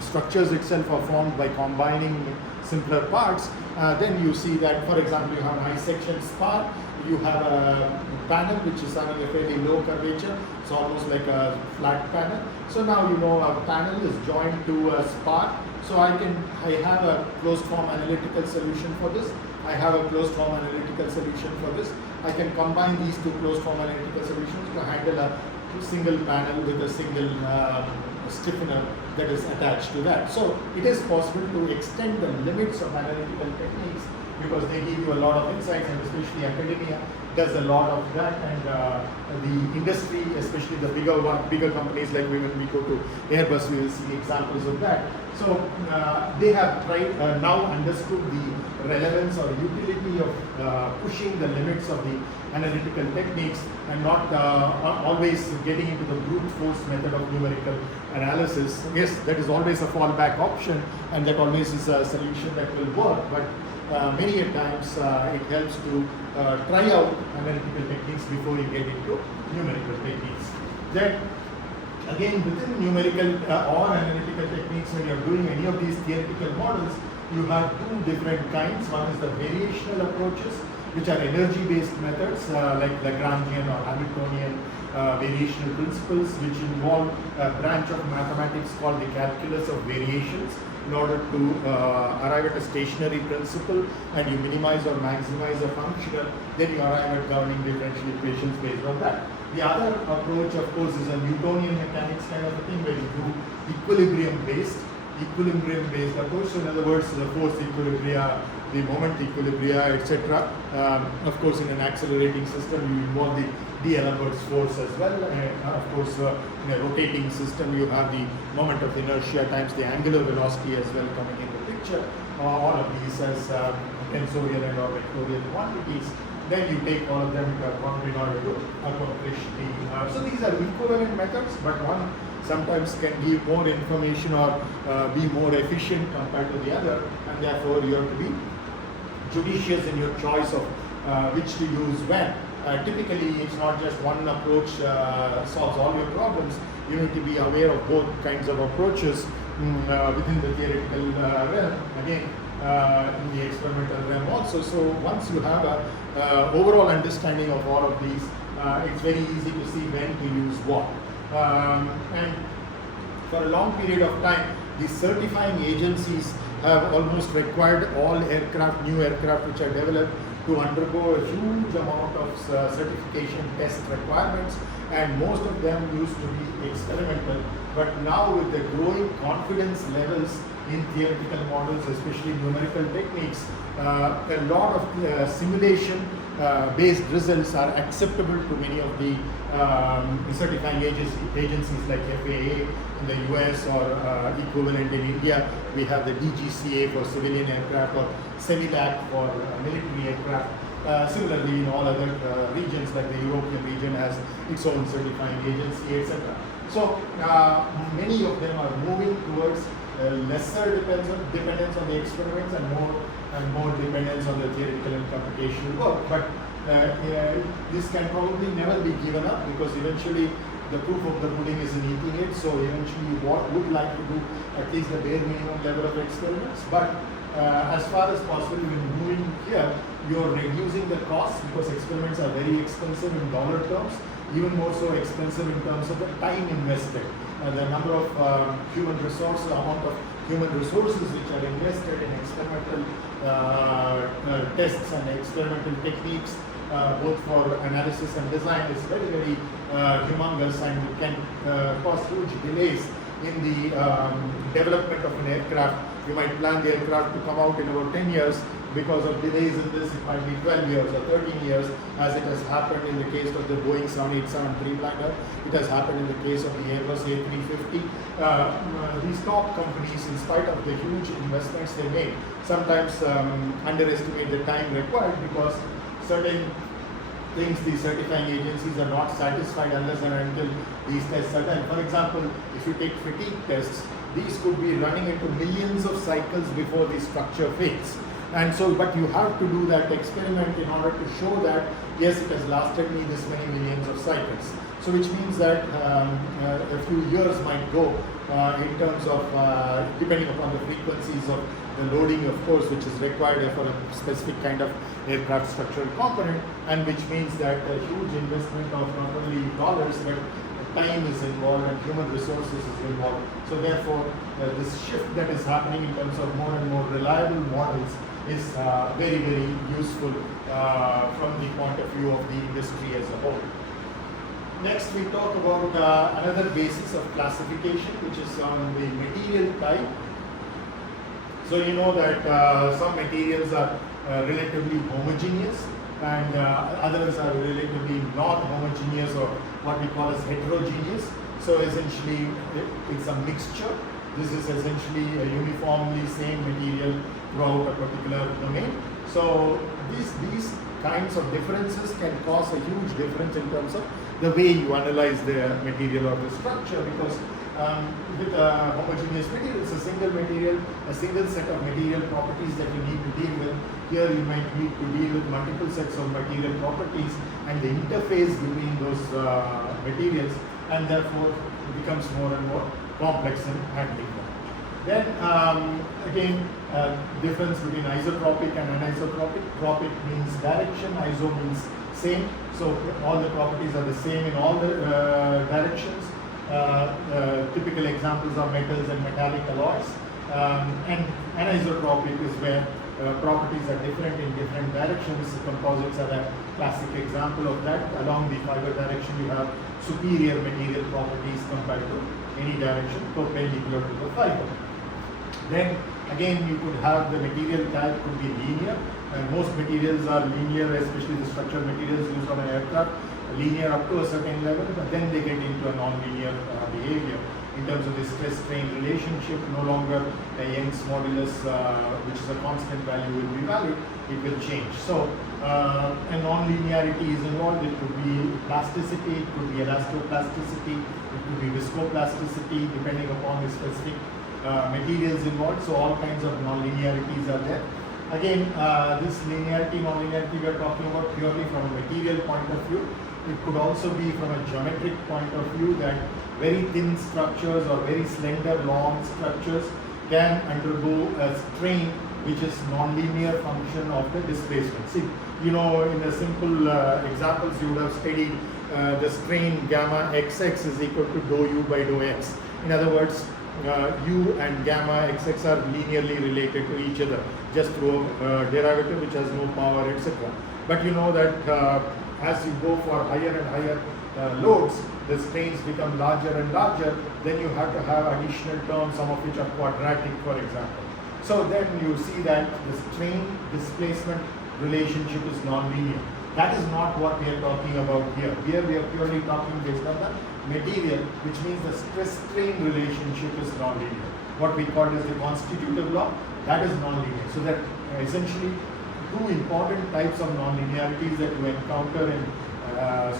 structures itself are formed by combining simpler parts. Then you see that, for example, you have an I-section spar, you have a panel which is having a fairly low curvature, it's almost like a flat panel. So now you know a panel is joined to a spar. So I have a closed form analytical solution for this. I have a closed form analytical solution for this. I can combine these two closed form analytical solutions to handle a single panel with a single stiffener that is attached to that. So it is possible to extend the limits of analytical techniques because they give you a lot of insights, and especially academia does a lot of that, and the industry, especially the bigger companies, like when we go to Airbus, we will see examples of that. So they have now understood the relevance or utility of pushing the limits of the analytical techniques and not always getting into the brute force method of numerical analysis. Yes, that is always a fallback option, and that always is a solution that will work, but many a times it helps to try out analytical techniques before you get into numerical techniques. Then again, within numerical or analytical techniques, when you are doing any of these theoretical models, you have two different kinds. One is the variational approaches, which are energy-based methods like Lagrangian or Hamiltonian variational principles, which involve a branch of mathematics called the calculus of variations in order to arrive at a stationary principle, and you minimize or maximize a function, then you arrive at governing differential equations based on that. The other approach, of course, is a Newtonian mechanics kind of a thing, where you do equilibrium-based approach. So in other words, the force equilibria, the moment equilibria, etc. Of course, in an accelerating system, you involve the D'Alembert's force as well. Of course, in a rotating system, you have the moment of inertia times the angular velocity as well coming into picture. All of these as tensorial and or vectorial quantities. Then you take all of them into account in order to accomplish the. So these are equivalent methods, but one sometimes can give more information or be more efficient compared to the other, and therefore you have to be judicious in your choice of which to use when. Typically, it's not just one approach solves all your problems. You need to be aware of both kinds of approaches within the theoretical realm, again in the experimental realm also. So once you have a overall understanding of all of these, it's very easy to see when to use what. And for a long period of time, the certifying agencies have almost required all new aircraft which are developed to undergo a huge amount of certification test requirements, and most of them used to be experimental. But now with the growing confidence levels in theoretical models, especially numerical techniques, a lot of simulation based results are acceptable to many of the certifying agencies like FAA in the US, or equivalent in India. We have the DGCA for civilian aircraft, or CEMILAC for military aircraft. Similarly, in all other regions, like the European region has its own certifying agency, etc. So many of them are moving towards lesser dependence on the experiments and more dependence on the theoretical and computational work. But this can probably never be given up, because eventually the proof of the pudding is in eating it. So eventually you would like to do at least the bare minimum level of experiments. But as far as possible, when moving here, you're reducing the cost, because experiments are very expensive in dollar terms, even more so expensive in terms of the time invested. The number of human resources, amount of human resources which are invested in experimental tests and experimental techniques, both for analysis and design, is very, very humongous, and it can cause huge delays in the development of an aircraft. You might plan the aircraft to come out in about 10 years. Because of delays in this, it might be 12 years or 13 years, as it has happened in the case of the Boeing 787 Dreamliner. It has happened in the case of the Airbus A350. These top companies, in spite of the huge investments they make, sometimes underestimate the time required, because certain things the certifying agencies are not satisfied unless and until these tests are done. For example, if you take fatigue tests, these could be running into millions of cycles before the structure fails. And so, but you have to do that experiment in order to show that, yes, it has lasted me this many millions of cycles. So which means that a few years might go in terms of, depending upon the frequencies of the loading, of course, which is required for a specific kind of aircraft structural component, and which means that a huge investment of not only dollars, but time is involved and human resources is involved. So therefore, this shift that is happening in terms of more and more reliable models is very, very useful from the point of view of the industry as a whole. Next, we talk about another basis of classification, which is on the material type. So you know that some materials are relatively homogeneous, and others are relatively not homogeneous, or what we call as heterogeneous. So essentially, it's a mixture. This is essentially a uniformly same material throughout a particular domain. So these kinds of differences can cause a huge difference in terms of the way you analyze the material or the structure, because with a homogeneous material, it's a single material, a single set of material properties that you need to deal with. Here you might need to deal with multiple sets of material properties and the interface between those materials, and therefore it becomes more and more complex in handling them. Then again, difference between isotropic and anisotropic. Tropic means direction, iso means same. So all the properties are the same in all the directions. Typical examples are metals and metallic alloys. And anisotropic is where properties are different in different directions. Composites are a classic example of that. Along the fiber direction, you have superior material properties compared to any direction perpendicular to the fiber. Then again, you could have the material type could be linear, and most materials are linear, especially the structural materials used on an aircraft, linear up to a certain level, but then they get into a non-linear behavior. In terms of the stress-strain relationship, no longer a Young's modulus, which is a constant value, will be valid, it will change. So, a non-linearity is involved. It could be plasticity, it could be elastoplasticity, it could be viscoplasticity, depending upon the specific materials involved. So, all kinds of non-linearities are there. Again, this linearity, non-linearity we are talking about purely from a material point of view. It could also be from a geometric point of view, that very thin structures or very slender, long structures can undergo a strain which is non-linear function of the displacement. See, you know, in the simple examples you would have studied the strain gamma xx is equal to dou u by dou x. In other words, u and gamma xx are linearly related to each other just through a derivative which has no power, etc. But you know that as you go for higher and higher loads, the strains become larger and larger, then you have to have additional terms, some of which are quadratic, for example. So then you see that the strain displacement relationship is non-linear. That is not what we are talking about here. Here we are purely talking based on the material, which means the stress-strain relationship is non-linear. What we call as the constitutive law, that is non-linear. So that essentially two important types of non-linearities that you encounter in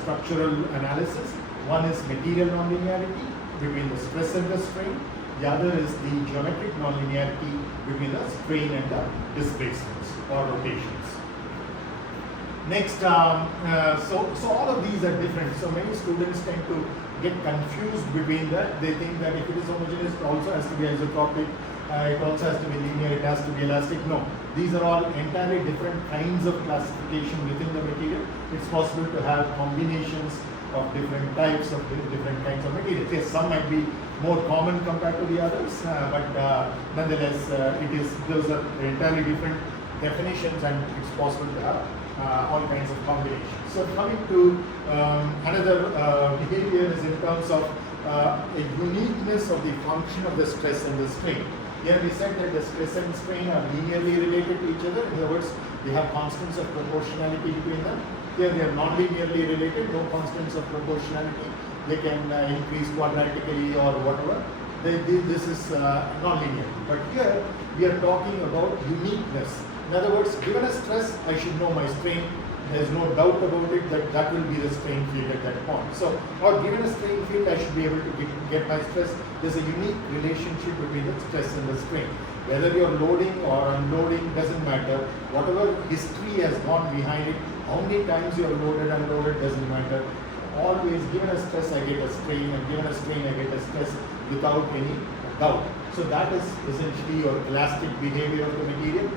structural analysis. One is material non-linearity between the stress and the strain. The other is the geometric non-linearity between the strain and the displacements or rotations. Next, so all of these are different. So many students tend to get confused between that. They think that if it is homogeneous, it also has to be isotropic. It also has to be linear, it has to be elastic. No, these are all entirely different kinds of classification within the material. It's possible to have combinations of different types of different kinds of materials. Yes, some might be more common compared to the others, but nonetheless, those are entirely different definitions, and it's possible to have all kinds of combinations. So coming to another behavior is in terms of a uniqueness of the function of the stress and the strain. Here we said that the stress and strain are linearly related to each other. In other words, they have constants of proportionality between them. Here they are non-linearly related, no constants of proportionality. They can increase quadratically or whatever. This is non-linear. But here we are talking about uniqueness. In other words, given a stress, I should know my strain. There is no doubt about it that that will be the strain field at that point. So, or given a strain field, I should be able to get my stress. There is a unique relationship between the stress and the strain. Whether you are loading or unloading doesn't matter. Whatever history has gone behind it, how many times you are loaded, unloaded doesn't matter. Always, given a stress, I get a strain, and given a strain, I get a stress without any doubt. So that is essentially your elastic behavior of the material.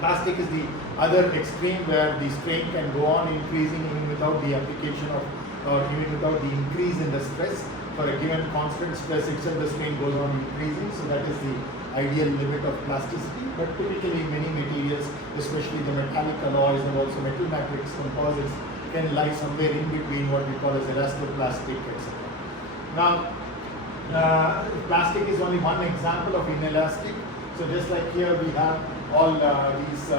Plastic is the other extreme, where the strain can go on increasing even without the application of, or even without the increase in the stress. For a given constant stress itself, the strain goes on increasing. So that is the ideal limit of plasticity. But typically many materials, especially the metallic alloys and also metal matrix composites, can lie somewhere in between what we call as elastoplastic, etc. Now, plastic is only one example of inelastic. So just like here we have all these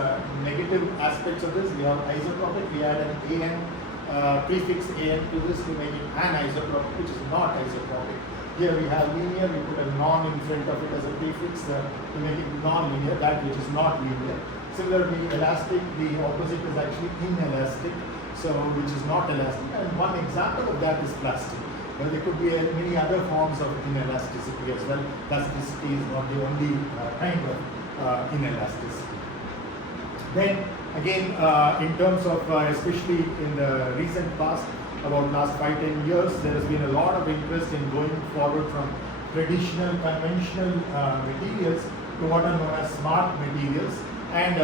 negative aspects of this. We have isotropic, we add an an prefix an to this to make it anisotropic, which is not isotropic. Here we have linear, we put a non in front of it as a prefix to make it non-linear, that which is not linear. Similarly, elastic, the opposite is actually inelastic, so which is not elastic. And one example of that is plastic. Well, there could be many other forms of inelasticity as well. Plasticity is not the only kind of inelasticity. Then again, in terms of especially in the recent past, about last 5-10 years, there has been a lot of interest in going forward from traditional, conventional materials to what are known as smart materials, and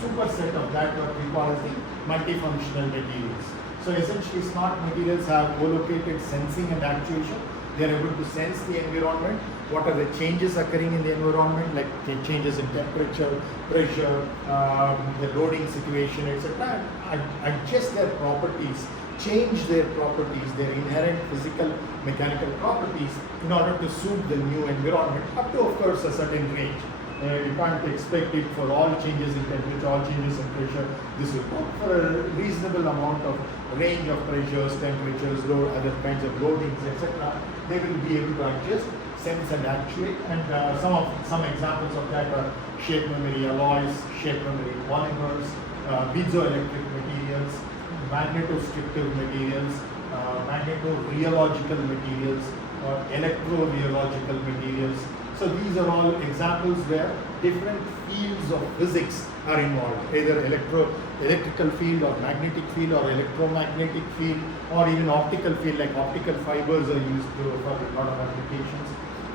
superset of that what we call as the multifunctional materials. So essentially smart materials have co-located sensing and actuation. They are able to sense the environment, what are the changes occurring in the environment, like changes in temperature, pressure, the loading situation, etc. and adjust their properties, change their properties, their inherent physical, mechanical properties in order to suit the new environment up to, of course, a certain range. You can't expect it for all changes in temperature, all changes in pressure. This will work for a reasonable amount of range of pressures, temperatures, load, other kinds of loadings, etc. They will be able to adjust, sense and actuate, and some examples of that are shape memory alloys, shape memory polymers, piezoelectric materials, magnetostrictive materials, magnetorheological materials, or electrorheological materials. So these are all examples where different fields of physics are involved, either electrical field or magnetic field or electromagnetic field, or even optical field, like optical fibers are used for a lot of applications.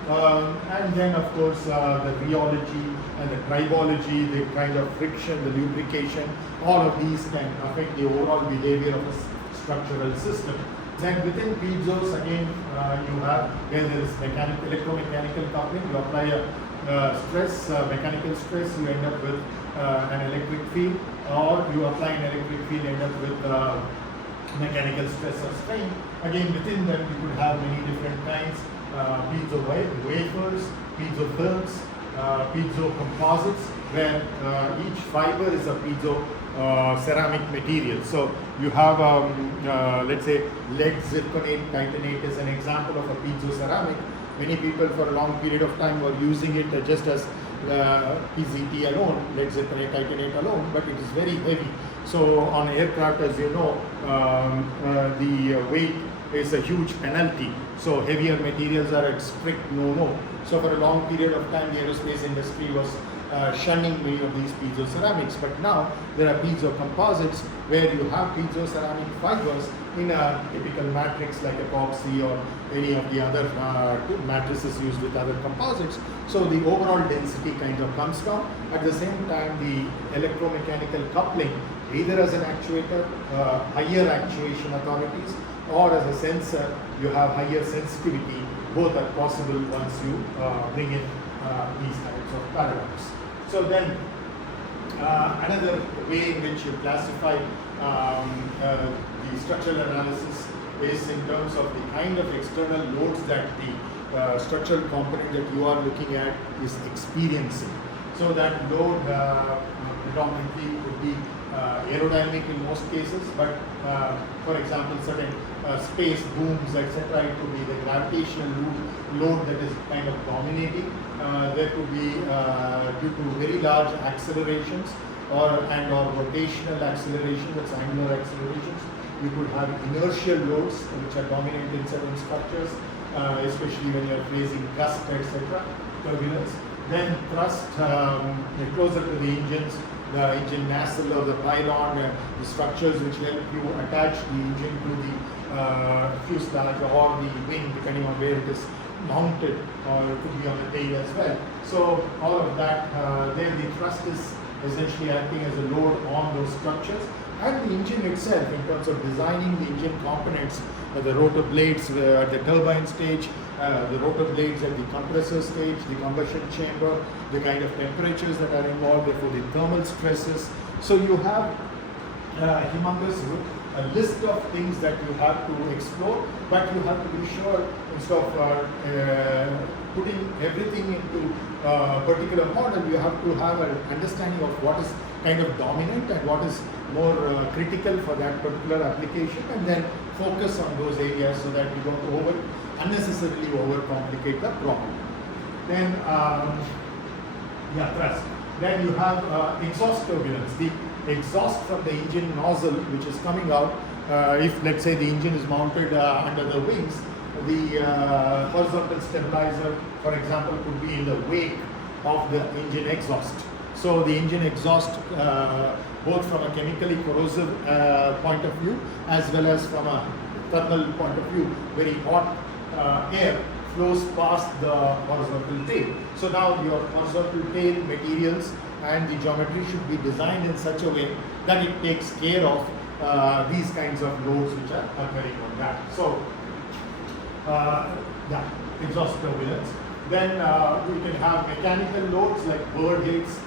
And then of course the rheology and the tribology, the kind of friction, the lubrication, all of these can affect the overall behavior of a structural system. Then within piezos, again, you have where there is electromechanical coupling. You apply a stress, mechanical stress, you end up with an electric field, or you apply an electric field, end up with mechanical stress or strain. Again, within that, you could have many different kinds: piezo wafers, piezo films, piezo composites, where each fiber is a piezo ceramic material. So you have let's say lead zirconate titanate is an example of a piezo ceramic. Many people for a long period of time were using it just as PZT alone, lead zirconate titanate alone, but it is very heavy. So on aircraft, as you know, the weight is a huge penalty. So heavier materials are at strict no-no. So for a long period of time, the aerospace industry was shunning many of these piezo ceramics, but now there are piezo composites where you have piezo ceramic fibers in a typical matrix like epoxy or any of the other matrices used with other composites. So the overall density kind of comes down. At the same time, the electromechanical coupling, either as an actuator, higher actuation authorities, or as a sensor, you have higher sensitivity. Both are possible once you bring in these types of paradigms. So then another way in which you classify the structural analysis is in terms of the kind of external loads that the structural component that you are looking at is experiencing. So that load predominantly would be aerodynamic in most cases, but for example, certain space booms, etc., it could be the gravitational load that is kind of dominating. There could be due to very large accelerations or rotational acceleration, that's angular accelerations. You could have inertial loads which are dominant in certain structures, especially when you are facing gust, etc., turbulence. Then thrust closer to the engines, the engine nacelle or the pylon, the structures which help you attach the engine to the fuselage or the wing, depending on where it is mounted, or it could be on the tail as well. So all of that, there the thrust is essentially acting as a load on those structures. And the engine itself, in terms of designing the engine components, the rotor blades at the turbine stage, the rotor blades at the compressor stage, the combustion chamber, the kind of temperatures that are involved, therefore the thermal stresses. So you have humongous a list of things that you have to explore, but you have to be sure, instead of putting everything into a particular model, you have to have an understanding of what is kind of dominant and what is more critical for that particular application, and then focus on those areas so that you don't unnecessarily overcomplicate the problem. Then, thrust. Then you have exhaust turbulence. The exhaust from the engine nozzle which is coming out, if let's say the engine is mounted under the wings, the horizontal stabilizer, for example, could be in the wake of the engine exhaust. So the engine exhaust, both from a chemically corrosive point of view as well as from a thermal point of view, very hot air flows past the horizontal tail. So now your horizontal tail materials and the geometry should be designed in such a way that it takes care of these kinds of loads which are occurring on that. So, yeah, exhaust turbulence. Then we can have mechanical loads like bird heads,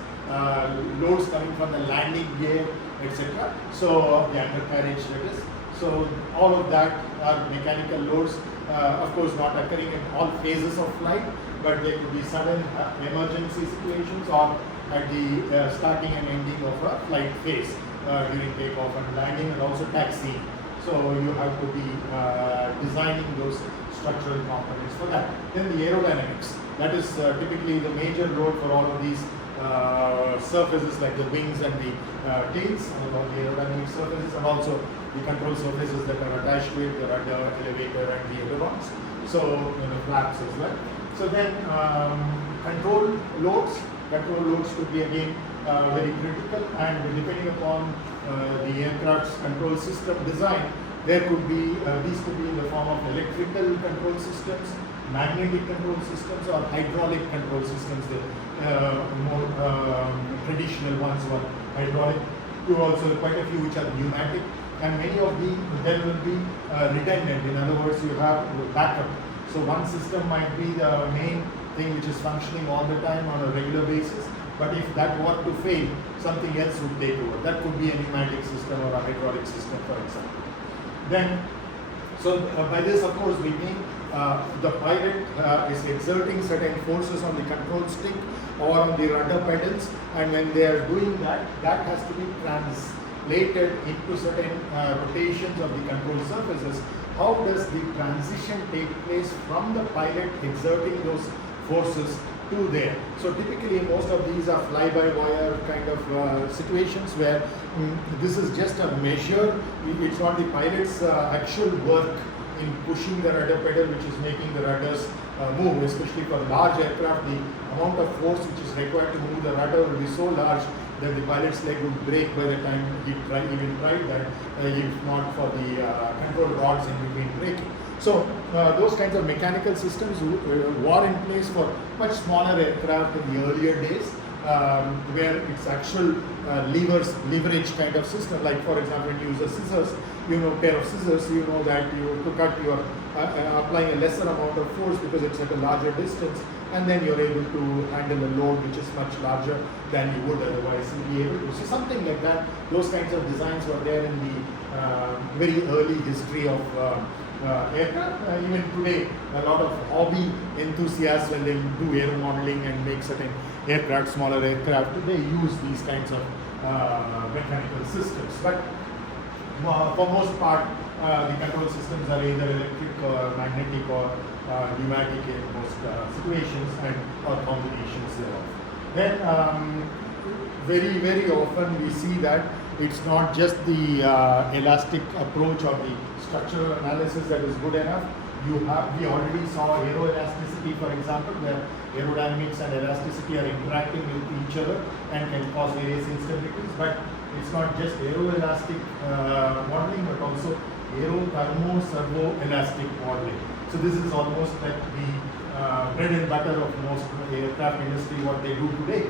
loads coming from the landing gear, etc. So the undercarriage, that is. So all of that are mechanical loads. Of course, not occurring in all phases of flight, but there could be sudden emergency situations or at the starting and ending of a flight phase during takeoff and landing, and also taxiing. So you have to be designing those structural components for that. Then the aerodynamics. That is typically the major load for all of these surfaces like the wings and the tails, and all the aerodynamic surfaces, and also the control surfaces that are attached to it, the rudder, elevator, and the ailerons. So flaps as well. So then control loads. Control loads could be again very critical, and depending upon the aircraft's control system design, there could be these could be in the form of electrical control systems, magnetic control systems, or hydraulic control systems. The more traditional ones were hydraulic. You also quite a few which are pneumatic, and many of them will be redundant. In other words, you have backup. So one system might be the main thing which is functioning all the time on a regular basis, but if that were to fail, something else would take over. That could be a pneumatic system or a hydraulic system, for example. Then, so by this, of course, we mean the pilot is exerting certain forces on the control stick or on the rudder pedals, and when they are doing that, that has to be translated into certain rotations of the control surfaces. How does the transition take place from the pilot exerting those forces to there? So typically most of these are fly-by-wire kind of situations where this is just a measure. It's not the pilot's actual work in pushing the rudder pedal which is making the rudders move, especially for large aircraft. The amount of force which is required to move the rudder will be so large that the pilot's leg would break by the time he even tried that, if not for the control rods in between breaking. So those kinds of mechanical systems were in place for much smaller aircraft in the earlier days, where it's actual leverage kind of system. Like for example, when you use a scissors, pair of scissors, you know that to cut you are applying a lesser amount of force because it's at a larger distance, and then you're able to handle a load which is much larger than you would otherwise be able to. So something like that, those kinds of designs were there in the very early history of aircraft. Even today, a lot of hobby enthusiasts, when they do aero modeling and make certain aircraft, smaller aircraft, they use these kinds of mechanical systems. But for most part, the control systems are either electric or magnetic or pneumatic in most situations, and or combinations thereof. Then very, very often we see that it's not just the elastic approach or the structural analysis that is good enough. We already saw aeroelasticity, for example, where aerodynamics and elasticity are interacting with each other and can cause various instabilities. But it's not just aeroelastic modeling, but also aero-thermo-servo-elastic modeling. So this is almost like the bread and butter of most aircraft industry, what they do today.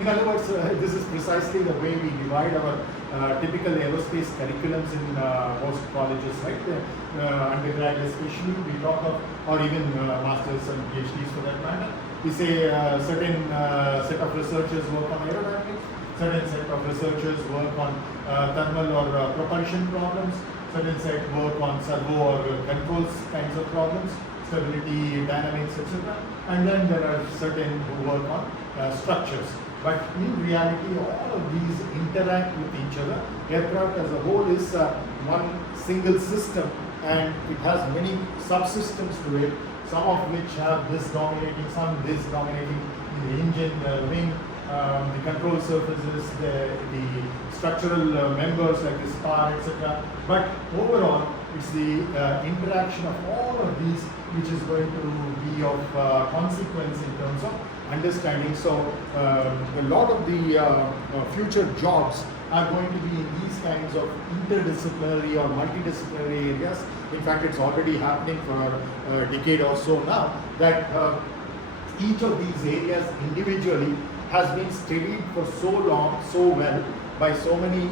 In other words, this is precisely the way we divide our typical aerospace curriculums in most colleges, right? Undergrad especially, we talk of, or even masters and PhDs for that matter. We say certain set of researchers work on aerodynamics, certain set of researchers work on thermal or propulsion problems, certain set work on servo or controls kinds of problems, stability, dynamics, etc. And then there are certain who work on structures. But in reality, all of these interact with each other. Aircraft as a whole is one single system, and it has many subsystems to it, some of which have this dominating, some this dominating in the engine, the wing, the control surfaces, the structural members like the spar, etc. But overall, it's the interaction of all of these which is going to be of consequence in terms of understanding. So a lot of the future jobs are going to be in these kinds of interdisciplinary or multidisciplinary areas. In fact, it's already happening for a decade or so now, that each of these areas individually has been studied for so long, so well, by so many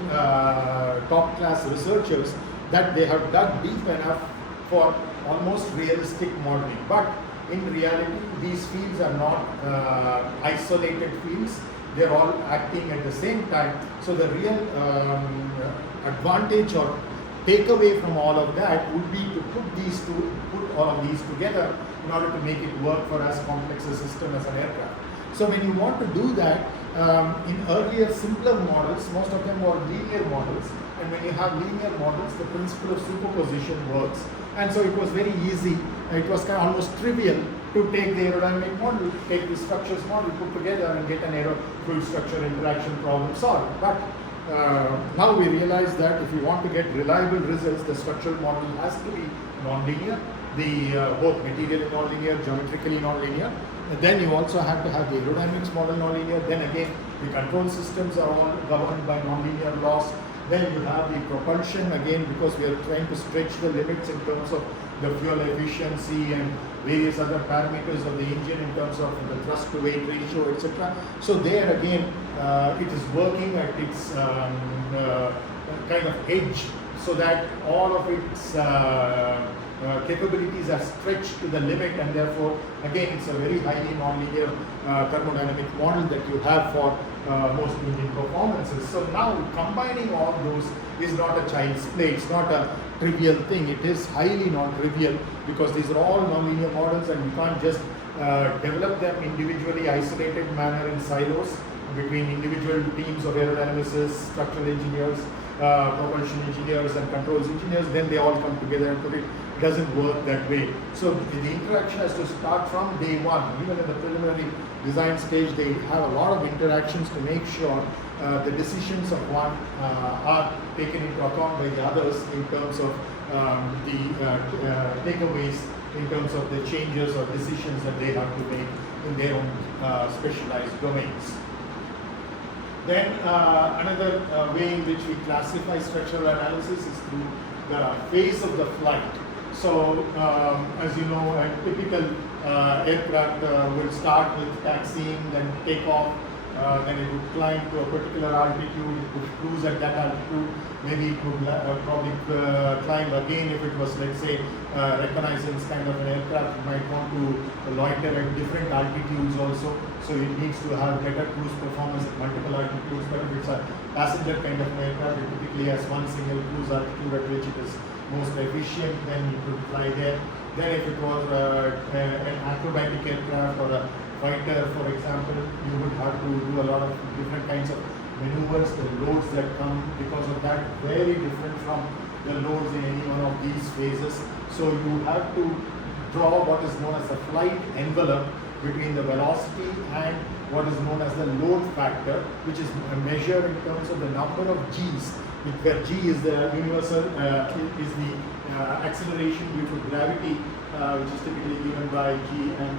top class researchers, that they have dug deep enough for almost realistic modeling. But in reality, these fields are not isolated fields. They're all acting at the same time. So the real advantage or takeaway from all of that would be to put all of these together in order to make it work for as complex a system as an aircraft. So when you want to do that, in earlier simpler models, most of them were linear models, and when you have linear models, the principle of superposition works. And so it was very easy, it was kind of almost trivial to take the aerodynamic model, take the structures model, put together and get an fluid structure interaction problem solved. But now we realize that if you want to get reliable results, the structural model has to be nonlinear, both materially nonlinear, geometrically nonlinear. And then you also have to have the aerodynamics model nonlinear. Then again, the control systems are all governed by nonlinear laws. Then you have the propulsion, again, because we are trying to stretch the limits in terms of the fuel efficiency and various other parameters of the engine in terms of the thrust to weight ratio, etc. So there again, it is working at its kind of edge, so that all of its capabilities are stretched to the limit, and therefore again it's a very highly nonlinear thermodynamic model that you have for most engine performances. So now combining all those is not a child's play, it's not a trivial thing, it is highly non-trivial, because these are all nonlinear models and you can't just develop them individually, isolated manner in silos between individual teams of aerodynamicists, structural engineers, propulsion engineers and controls engineers. Then they all come together and put it. It doesn't work that way. So the interaction has to start from day one. Even in the preliminary design stage, they have a lot of interactions to make sure the decisions of one are taken into account by the others in terms of the takeaways, in terms of the changes or decisions that they have to make in their own specialized domains. Then another way in which we classify structural analysis is through the phase of the flight. So as you know, a typical aircraft will start with taxiing, then take off, then it would climb to a particular altitude, it would cruise at that altitude, maybe it would probably climb again if it was, let's say, reconnaissance kind of an aircraft. It might want to loiter at different altitudes also, so it needs to have better cruise performance at multiple altitudes. But if it's a passenger kind of an aircraft, it typically has one single cruise altitude at which it is most efficient, then you could fly there. Then if it was an acrobatic aircraft or a fighter, for example, you would have to do a lot of different kinds of maneuvers. The loads that come because of that very different from the loads in any one of these phases. So you have to draw what is known as the flight envelope between the velocity and what is known as the load factor, which is measured in terms of the number of G's, where G is the universal, is the acceleration due to gravity, which is typically given by G and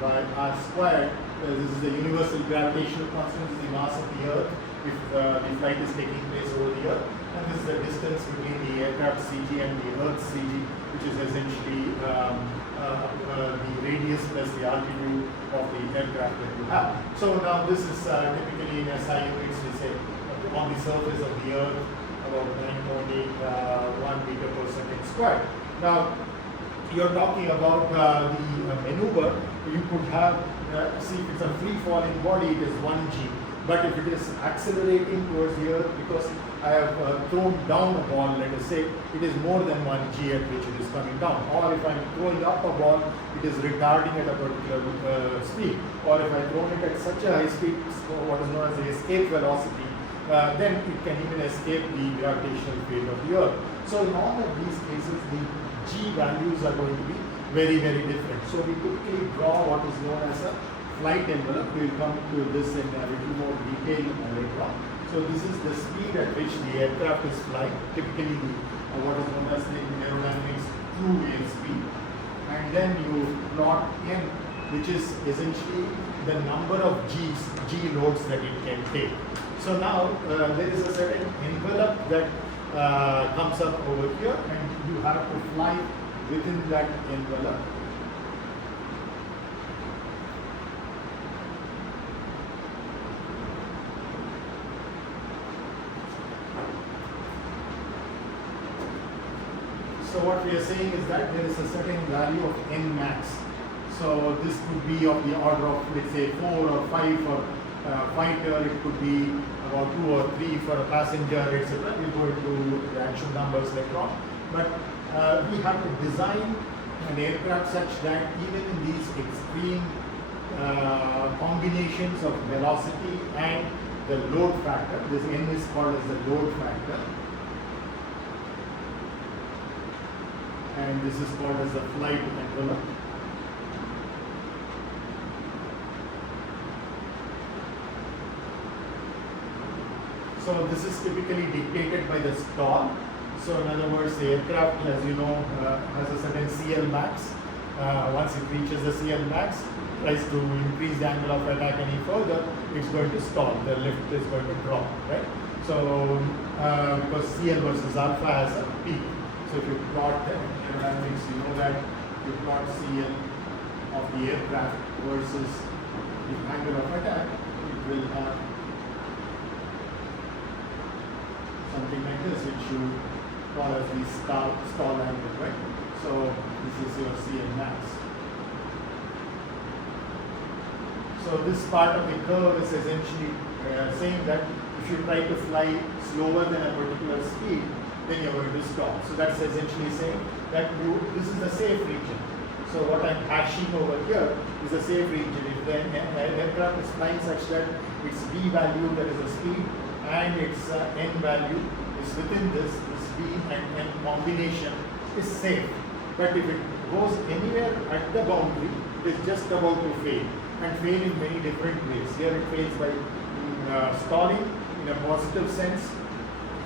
by R squared. This is the universal gravitational constant, this is the mass of the Earth if the flight is taking place over the Earth. And this is the distance between the aircraft CG and the Earth CG, which is essentially the radius plus the altitude of the aircraft that you have. So now this is typically in SI units, we say on the surface of the Earth, about 9.81 meter per second squared. Now you're talking about the maneuver. You could have, see if it's a free falling body, it is 1 G. But if it is accelerating towards the Earth, because I have thrown down a ball, let us say, it is more than 1 G at which it is coming down. Or if I'm throwing up a ball, it is retarding at a particular speed. Or if I throw it at such a high speed, what is known as the escape velocity, then it can even escape the gravitational field of the Earth. So in all of these cases, the G values are going to be very, very different. So we typically draw what is known as a flight envelope. We will come to this in a little more detail later on. So this is the speed at which the aircraft is flying, typically what is known as the aerodynamics true wave speed. And then you plot M, which is essentially the number of G loads that it can take. So now there is a certain envelope that comes up over here, and you have to fly within that envelope. So what we are saying is that there is a certain value of n max. So this could be of the order of, let's say, 4 or 5 for fighter. It could be about 2 or 3 for a passenger, etc. We'll go into the actual numbers later on. But we have to design an aircraft such that even in these extreme combinations of velocity and the load factor, this n is called as the load factor, and this is called as the flight envelope. So this is typically dictated by the stall. So in other words, the aircraft, as you know, has a certain CL max. Once it reaches the CL max, tries to increase the angle of attack any further, it's going to stall. The lift is going to drop, right? So because CL versus alpha has a peak. So if you plot the aerodynamics, you know that you plot CL of the aircraft versus the angle of attack, it will have something like this, which you call as the stall angle, right? So this is your CL max. So this part of the curve is essentially saying that if you try to fly slower than a particular speed, then you're going to stop. So that's essentially saying that this is the safe region. So what I'm hashing over here is a safe region. If the aircraft is flying such that its V value, that is the speed, and its N value is within this V and N combination is safe. But if it goes anywhere at the boundary, it is just about to fail, and fail in many different ways. Here it fails by stalling in a positive sense.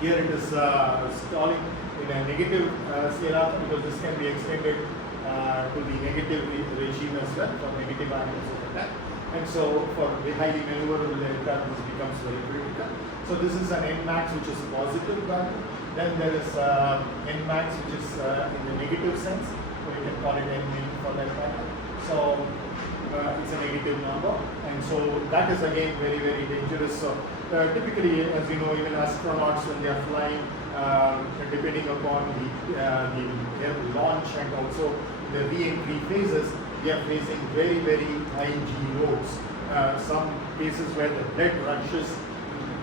Here it is stalling in a negative CLR, because this can be extended to the negative regime as well, for negative angles of attack. And so for the highly maneuverable aircraft, this becomes very critical. So this is an N max, which is a positive value. Then there is N max, which is in the negative sense, so you can call it N min for that matter. So it's a negative number, and so that is again very, very dangerous. So typically, as you know, even astronauts, when they are flying, depending upon the launch and also the re-entry phases, they are facing very, very high G loads. Some cases where the blood rushes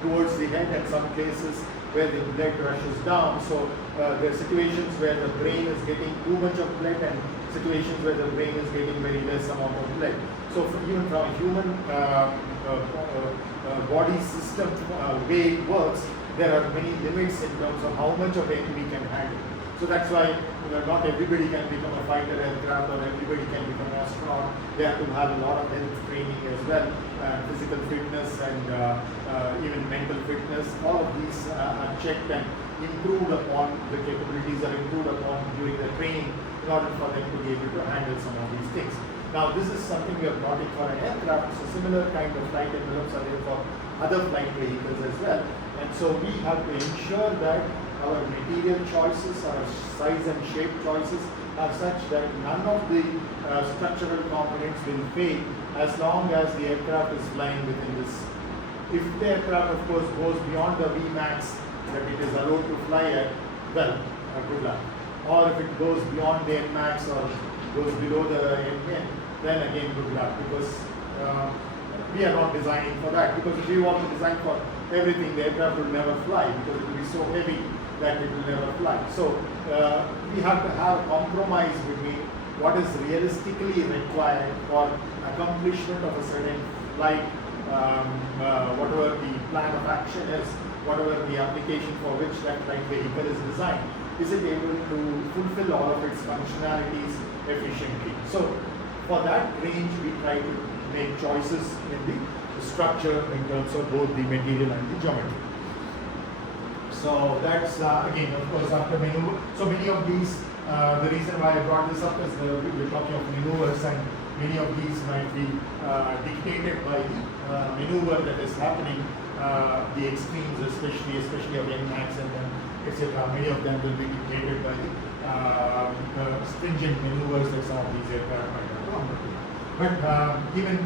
towards the head, and some cases where the blood rushes down. So there are situations where the brain is getting too much of blood, and situations where the brain is getting very less amount of blood. So even from a human body system way it works, there are many limits in terms of how much of it we can handle. So that's why not everybody can become a fighter aircraft, or everybody can become an astronaut. They have to have a lot of health training as well, physical fitness and even mental fitness. All of these are checked and improved upon. The capabilities are improved upon during the training in order for them to be able to handle some of these things. Now this is something we have brought in for an aircraft, so similar kind of flight envelopes are there for other flight vehicles as well. And so we have to ensure that our material choices, our size and shape choices are such that none of the structural components will fail as long as the aircraft is flying within this. If the aircraft, of course, goes beyond the Vmax that it is allowed to fly at, well, good luck. Or if it goes beyond the Nmax or goes below the Nmin, then again good luck, because we are not designing for that. Because if we want to design for everything, the aircraft will never fly, because it will be so heavy that it will never fly. So we have to have a compromise between what is realistically required for accomplishment of a certain flight, whatever the plan of action is, whatever the application for which that flight vehicle is designed. Is it able to fulfill all of its functionalities efficiently? So for that range, we try to make choices in the structure in terms of both the material and the geometry. So that's again, of course, after maneuver. So many of these, the reason why I brought this up is we're talking of maneuvers, and many of these might be dictated by the maneuver that is happening the extremes, especially of NMAX and then etc. Many of them will be dictated by the stringent maneuvers that some of these aircraft might have to undertake. But even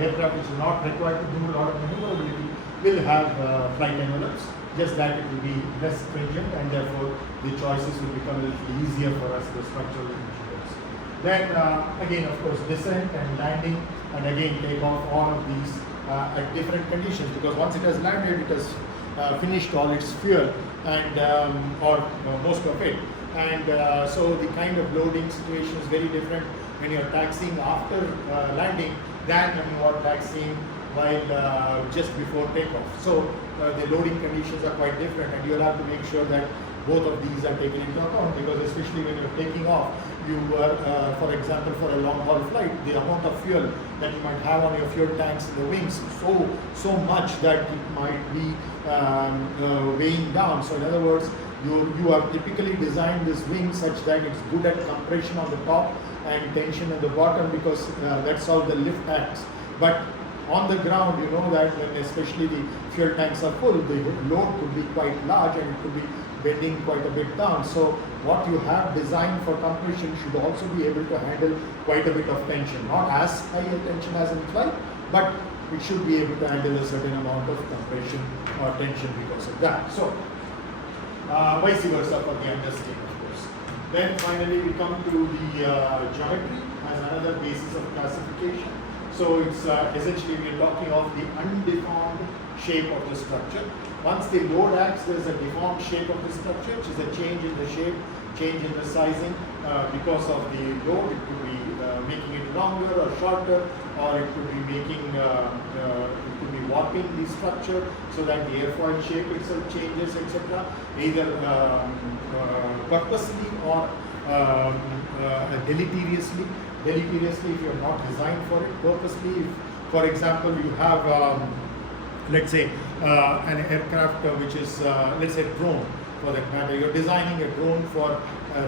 aircraft which is not required to do a lot of maneuverability will have flight envelopes, just that it will be less stringent and therefore the choices will become a little easier for us, the structural engineers. Then again, of course, descent and landing and again takeoff, all of these at different conditions, because once it has landed, it has finished all its fuel and or most of it. And so the kind of loading situation is very different when you're taxiing after landing than when you are taxiing while just before takeoff. So the loading conditions are quite different, and you'll have to make sure that both of these are taken into account, because especially when you're taking off, you are, for example, for a long haul flight, the amount of fuel that you might have on your fuel tanks in the wings so much that it might be weighing down. So in other words, you have typically designed this wing such that it's good at compression on the top and tension at the bottom, because that's how the lift acts. But on the ground, you know that when especially the fuel tanks are full, the load could be quite large and it could be bending quite a bit down. So what you have designed for compression should also be able to handle quite a bit of tension. Not as high a tension as in flight, but it should be able to handle a certain amount of compression or tension because of that. So vice versa for the understate, of course. Then finally we come to the geometry as another basis of classification. So it's essentially we are talking of the undeformed shape of the structure. Once the load acts, there is a deformed shape of the structure, which is a change in the shape, change in the sizing because of the load. It could be making it longer or shorter, or it could be making it could be warping the structure so that the airfoil shape itself changes, etc. Either purposely or deleteriously. Deleteriously if you are not designed for it. Purposely, if, for example, you have let's say an aircraft which is let's say drone for that matter. You're designing a drone for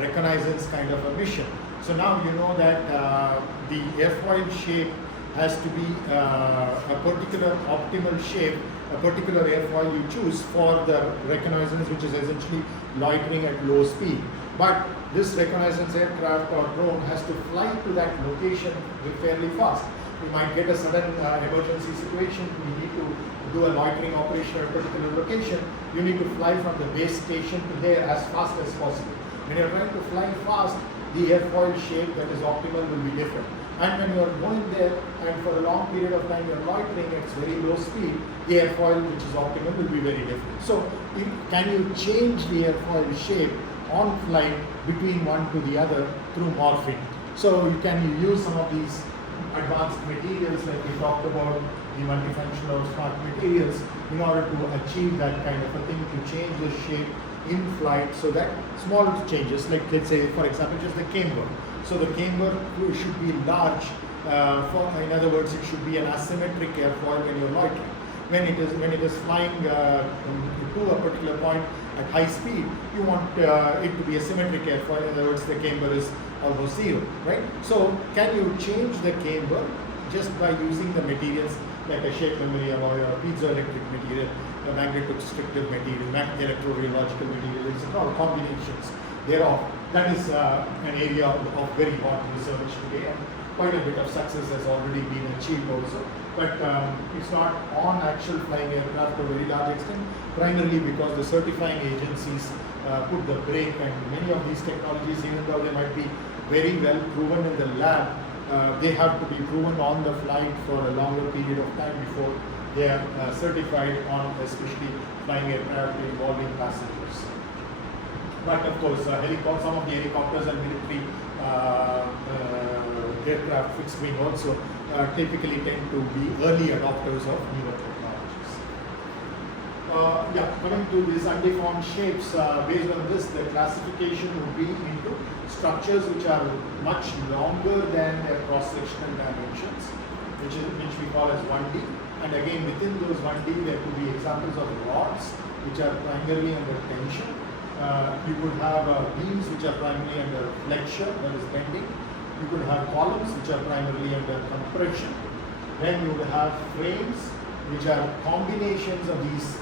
reconnaissance kind of a mission. So now you know that the airfoil shape has to be a particular optimal shape, a particular airfoil you choose for the reconnaissance, which is essentially loitering at low speed. But this reconnaissance aircraft or drone has to fly to that location fairly fast. You might get a sudden emergency situation. You need to do a loitering operation at a particular location. You need to fly from the base station to there as fast as possible. When you're trying to fly fast, the airfoil shape that is optimal will be different. And when you're going there and for a long period of time you're loitering at very low speed, the airfoil which is optimal will be very different. So can you change the airfoil shape on flight between one to the other through morphing? So you can use some of these advanced materials like we talked about, the multifunctional or smart materials, in order to achieve that kind of a thing, to change the shape in flight so that small changes, like let's say for example just the camber. So the camber should be large, in other words it should be an asymmetric airfoil when you're loitering. When it is flying to a particular point at high speed, you want it to be a symmetric airfoil. In other words, the camber is almost zero, right? So can you change the camber just by using the materials like a shape memory alloy or piezoelectric material, a magnetostrictive material, electrorheological material, etc., or combinations thereof? That is an area of very hot research today, and quite a bit of success has already been achieved also. But it's not on actual flying aircraft to a very large extent, primarily because the certifying agencies put the brake, and many of these technologies, even though they might be very well proven in the lab, they have to be proven on the flight for a longer period of time before they are certified on especially flying aircraft involving passengers. But of course, some of the helicopters and military aircraft fixed wing also typically tend to be early adopters of newer technologies. Coming to these undeformed shapes, based on this, the classification would be into structures which are much longer than their cross-sectional dimensions, which we call as 1D. And again, within those 1D, there could be examples of rods which are primarily under tension. You could have beams which are primarily under flexure, that is bending. You could have columns which are primarily under compression. Then you would have frames which are combinations of these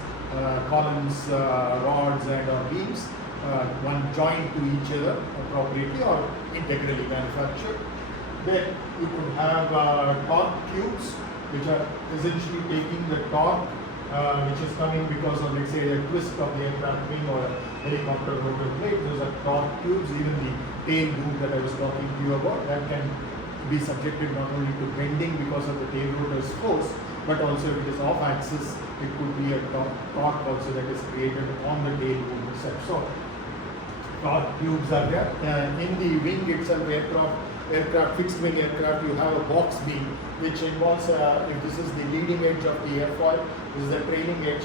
columns, rods and beams, one joined to each other appropriately or integrally manufactured. Then you could have torque tubes, which are essentially taking the torque which is coming because of, let's say, a twist of the aircraft wing or a helicopter rotor blade. Those are torque tubes. Even the tail loop that I was talking to you about, that can be subjected not only to bending because of the tail rotor's force, but also if it is off axis, it could be a torque also that is created on the tail loop itself. So torque tubes are there. In the wing itself, aircraft, fixed wing aircraft, you have a box beam which involves, if this is the leading edge of the airfoil, this is the trailing edge,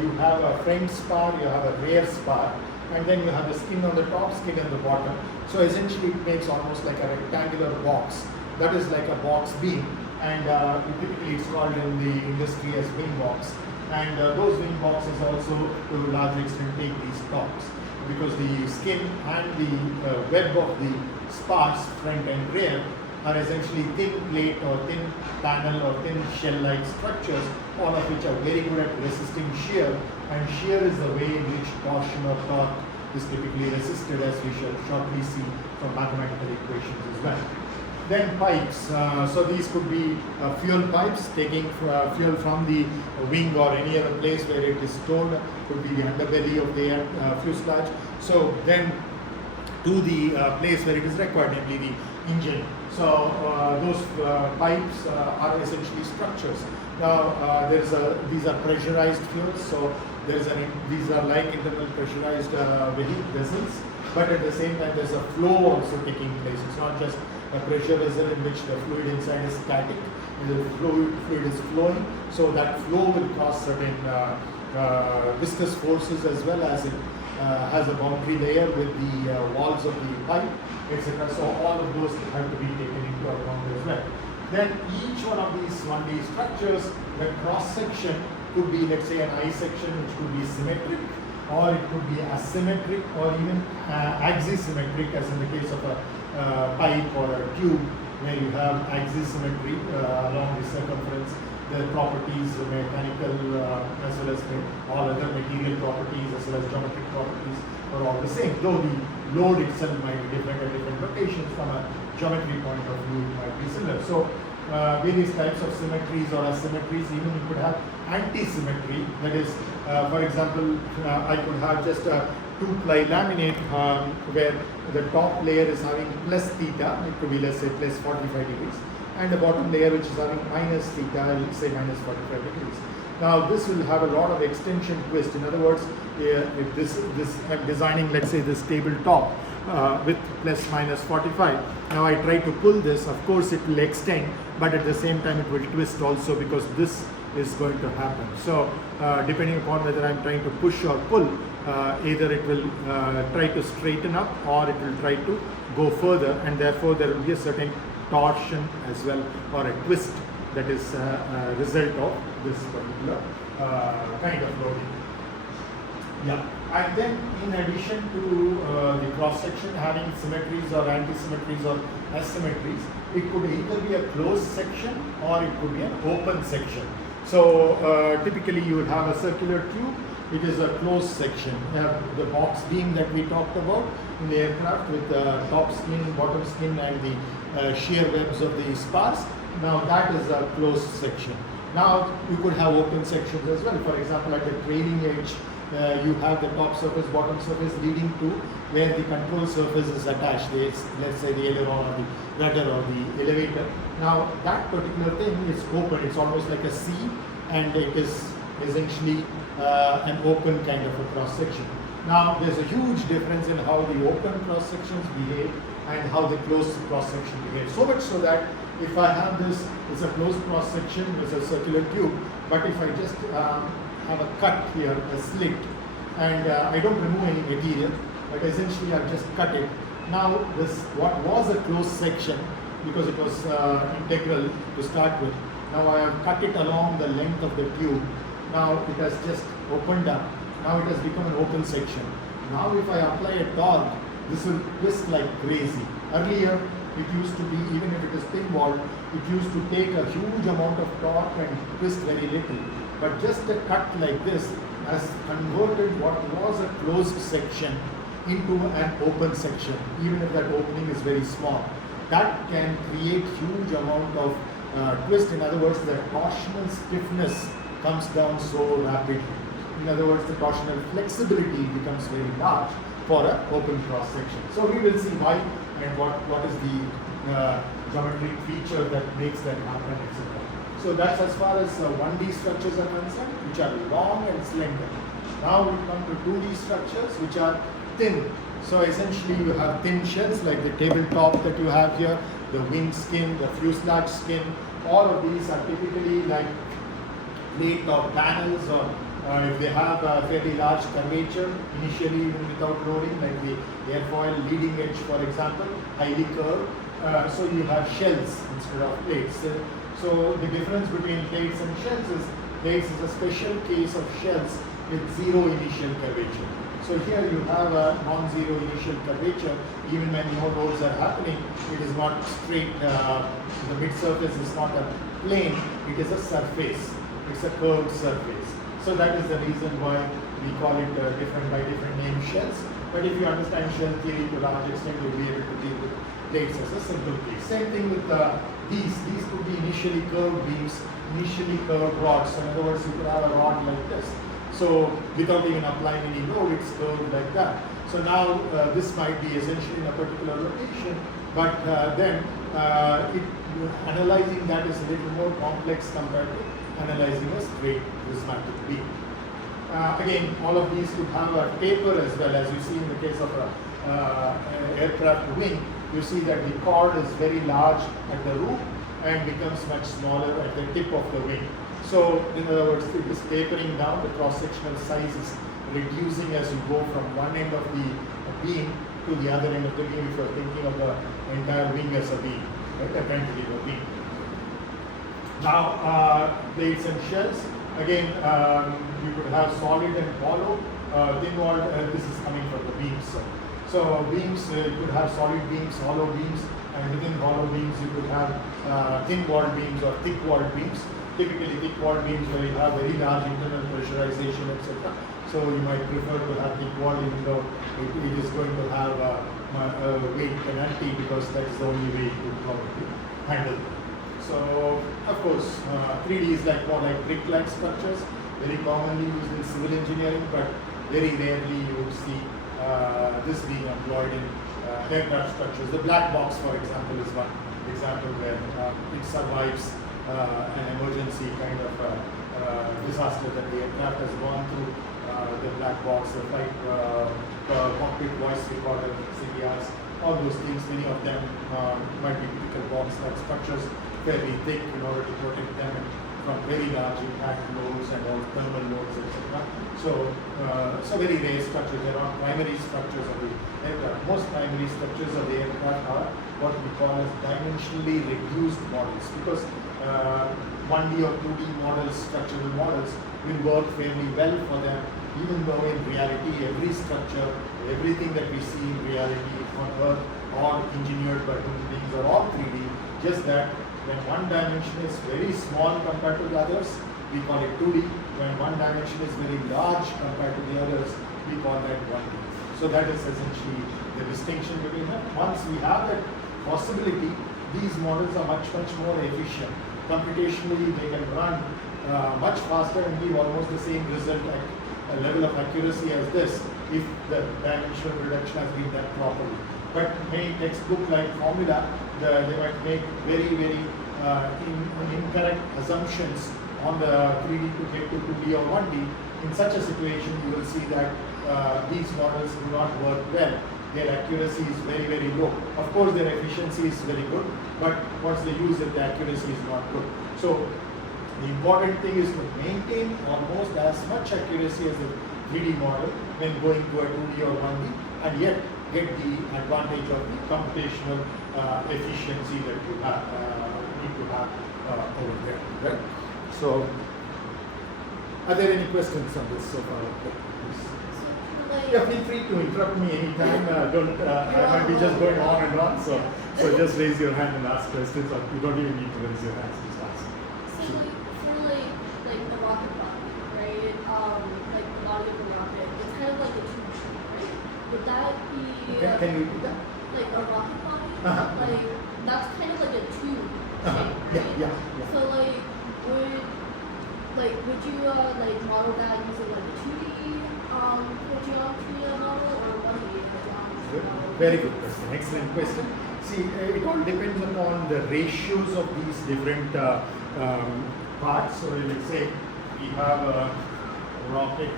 you have a front spar, you have a rear spar, and then you have a skin on the top, skin on the bottom. So essentially it makes almost like a rectangular box. That is like a box beam, and typically it's called in the industry as wing box. And those wing boxes also to a large extent take these torques, because the skin and the web of the spars, front and rear, are essentially thin plate or thin panel or thin shell-like structures, all of which are very good at resisting shear, and shear is the way in which torsion or torque is typically resisted, as we shall shortly see from mathematical equations as well. Then pipes, so these could be fuel pipes taking fuel from the wing or any other place where it is stored, could be the underbelly of the fuselage. So then to the place where it is required, namely the engine. So those pipes are essentially structures. Now these are pressurized fuels, so these are like internal pressurized vessels, but at the same time there's a flow also taking place. It's not just a pressure vessel in which the fluid inside is static, the fluid is flowing, so that flow will cause certain viscous forces, as well as it has a boundary layer with the walls of the pipe, etc. So all of those have to be taken into account as well. Then each one of these 1D structures, the cross section could be, let's say, an I section, which could be symmetric, or it could be asymmetric, or even axisymmetric, as in the case of a pipe or a tube, where you have axisymmetry along the circumference. The properties, the mechanical as well as all other material properties, as well as geometric properties, are all the same, though the load itself might be different at different locations. From a geometry point of view, it might be similar. So various types of symmetries or asymmetries. Even you could have anti-symmetry, that is, for example, I could have just a 2-ply laminate where the top layer is having plus theta, it could be, let's say, plus 45 degrees, and the bottom layer which is having minus theta, I will say minus 45 degrees. Now this will have a lot of extension twist. In other words, if this I'm designing, let's say, this tabletop with plus minus 45. Now I try to pull this, of course it will extend, but at the same time it will twist also, because this is going to happen. So depending upon whether I'm trying to push or pull, either it will try to straighten up, or it will try to go further, and therefore there will be a certain torsion as well, or a twist that is a result of this particular kind of loading. Yeah, and then in addition to the cross section having symmetries or anti-symmetries or asymmetries, it could either be a closed section or it could be an open section. So typically you would have a circular tube. It is a closed section. You have the box beam that we talked about in the aircraft, with the top skin, bottom skin, and the shear webs of the spars. Now that is a closed section. Now you could have open sections as well. For example, at the trailing edge, you have the top surface, bottom surface leading to where the control surface is attached. Let's say the aileron or the rudder or the elevator. Now that particular thing is open. It's almost like a C, and it is essentially an open kind of a cross section. Now there's a huge difference in how the open cross sections behave and how the closed cross section behaves. So much so that if I have this, it's a closed cross section, it's a circular tube, but if I just have a cut here, a slit, and I don't remove any material, but essentially I've just cut it. Now this, what was a closed section, because it was integral to start with, now I have cut it along the length of the tube. Now it has just opened up. Now it has become an open section. Now if I apply a torque, this will twist like crazy. Earlier, it used to be, even if it is thin walled, it used to take a huge amount of torque and twist very little. But just a cut like this has converted what was a closed section into an open section, even if that opening is very small. That can create huge amount of twist. In other words, the torsional stiffness comes down so rapidly. In other words, the torsional flexibility becomes very large for an open cross section. So we will see why and what is the geometric feature that makes that happen, etc. So that's as far as 1D structures are concerned, which are long and slender. Now we come to 2D structures, which are thin. So essentially you have thin shells like the tabletop that you have here, the wing skin, the fuselage skin. All of these are typically like plate or panels, or if they have a fairly large curvature initially even without loading, like the airfoil leading edge, for example, highly curved. So you have shells instead of plates. So the difference between plates and shells is plates is a special case of shells with zero initial curvature. So here you have a non-zero initial curvature. Even when no loads are happening, it is not straight. The mid surface is not a plane, it is a surface. It's a curved surface. So that is the reason why we call it by different name shells. But if you understand shell theory to a large extent, you'll be able to deal with plates as a simple case. Same thing with these. These could be initially curved beams, initially curved rods. So in other words, you could have a rod like this. So without even applying any load, it's curved like that. So now this might be essentially in a particular location, but then analyzing that is a little more complex compared to analyzing a straight prismatic beam. Again, all of these could have a taper as well. As you see in the case of an aircraft wing, you see that the chord is very large at the roof and becomes much smaller at the tip of the wing. So in other words, it is tapering down, the cross-sectional size is reducing as you go from one end of the beam to the other end of the beam, if you are thinking of the entire wing as a beam, right? Apparently a beam. Now, plates and shells, again, you could have solid and hollow. Thin walled, this is coming from the beams. So beams, you could have solid beams, hollow beams, and within hollow beams you could have thin walled beams or thick walled beams. Typically thick walled beams where you have very large internal pressurization, etc. So you might prefer to have thick walled, even though it is going to have a weight penalty, because that is the only way you could probably handle it. So of course 3D is more like brick-like structures, very commonly used in civil engineering, but very rarely you would see this being employed in aircraft structures. The black box, for example, is one example where it survives an emergency kind of disaster that the aircraft has gone through. The black box, the flight cockpit voice recorder, CDRs, all those things, many of them might be typical box-like structures, fairly thick in order to protect them from very large impact loads and all thermal loads, etc. So very rare structures. There are primary structures of the aircraft. Most primary structures of the aircraft are what we call as dimensionally reduced models, because 1D or 2D models, structural models, will work fairly well for them, even though in reality every structure, everything that we see in reality is on Earth or engineered by human beings are all 3D, just that when one dimension is very small compared to the others, we call it 2D. When one dimension is very large compared to the others, we call that 1D. So that is essentially the distinction between them. Once we have that possibility, these models are much more efficient. Computationally, they can run much faster and give almost the same result at a level of accuracy as this, if the dimensional reduction has been done properly. But many textbook-like formula, they might make very incorrect assumptions on the 3D to get to 2D or 1D. In such a situation, you will see that these models do not work well. Their accuracy is very low. Of course, their efficiency is very good, but once they use it, the accuracy is not good. So the important thing is to maintain almost as much accuracy as the 3D model when going to a 2D or 1D, and yet get the advantage of the computational efficiency that you have, need to have over there. Right? So, are there any questions on this so far? Yeah, feel free to interrupt me anytime. I might be just going on and on. So So just raise your hand and ask questions, or you don't even need to raise your hands, just ask. So for like a rocket body, right? Like the body of a rocket, it's kind of like a tube shape, right? Would that be Can you repeat that? like a rocket body? Like that's kind of like a tube shape, Yeah. So would you like model that using like a 2D geometry model or 1D geometry model? Very good question. Excellent question. See, it all depends upon the ratios of these different parts. So let's say we have a rocket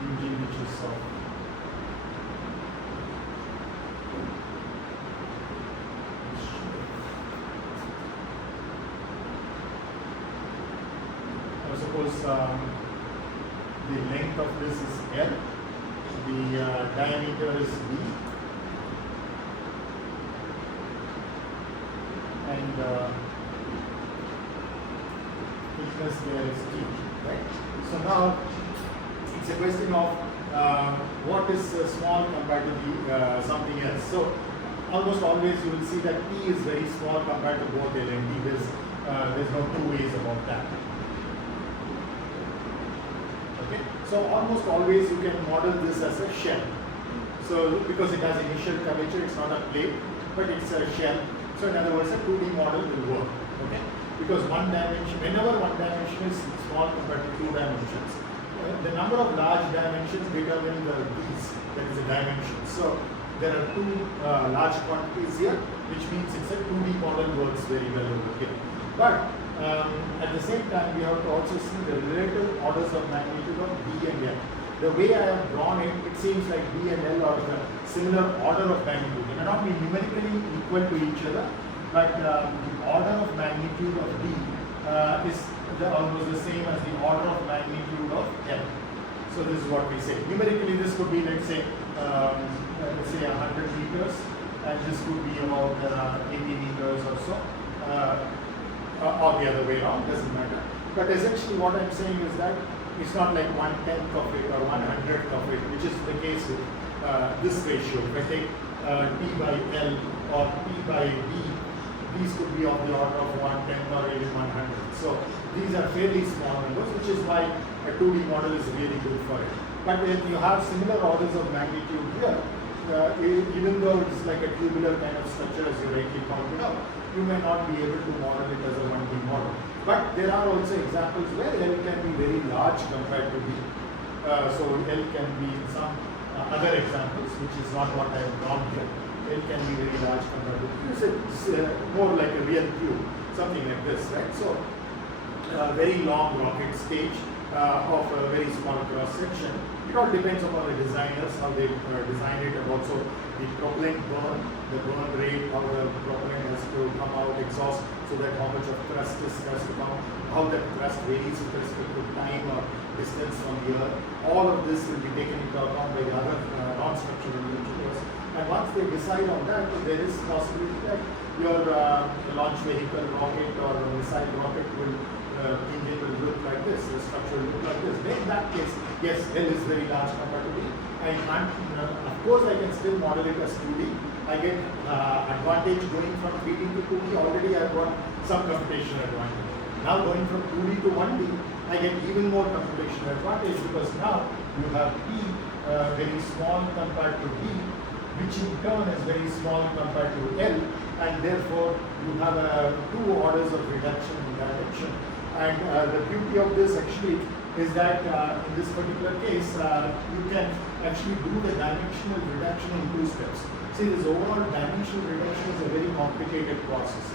engine which is of suppose the length of this is L, the diameter is B, and thickness there is T, right? So now it's a question of what is small compared to the something else. So almost always you will see that T is very small compared to both L and D. There's no two ways about that. Okay, so almost always you can model this as a shell. So because it has initial curvature, it's not a plate, but it's a shell. So in other words, a 2D model will work. Okay, because one dimension, whenever one dimension is small compared to two dimensions, the number of large dimensions determine the these, that is the dimension. So there are two large quantities here, which means it's a 2D model works very well over here. But at the same time, we have to also see the relative orders of magnitude of B and L. The way I have drawn it, it seems like B and L are the similar order of magnitude. They may not be numerically equal to each other, but the order of magnitude of B is almost the same as the order of magnitude of L. So this is what we say. Numerically, this could be, let's say 100 meters, and this could be about 80 meters or so. Or the other way around, doesn't matter. But essentially what I'm saying is that it's not like 1/10 of it or 1/100th of it, which is the case with this ratio. If I take T by L or P by D, these could be of the order of 1/10 or even 100. So these are fairly small numbers, which is why a 2D model is really good for it. But if you have similar orders of magnitude here, even though it's like a tubular kind of structure as you rightly pointed out, you may not be able to model it as a 1D model. But there are also examples where L can be very large compared to D. So L can be in some other examples, which is not what I have drawn here. L can be very large compared to D. It's more like a real cube, something like this, right? So very long rocket stage of a very small cross section. It all depends upon the designers, how they design it, and also the propellant burn, the burn rate, how the propellant has to come out, exhaust, so that how much of thrust is has to come, how that thrust varies with respect to time or distance from the Earth. All of this will be taken into account by the other non-structural engineers. And once they decide on that, there is possibility that your launch vehicle rocket or missile rocket will engine will look like this, the structure will look like this. Then in that case, yes, L is very large compared to D. I can't, of course I can still model it as 2D. I get advantage going from 3D to 2D. Already I've got some computational advantage. Now going from 2D to 1D, I get even more computational advantage because now you have P very small compared to D, which in turn is very small compared to L, and therefore you have two orders of reduction in dimension. And the beauty of this actually is that in this particular case, you can actually do the dimensional reduction in two steps. See, this overall dimensional reduction is a very complicated process.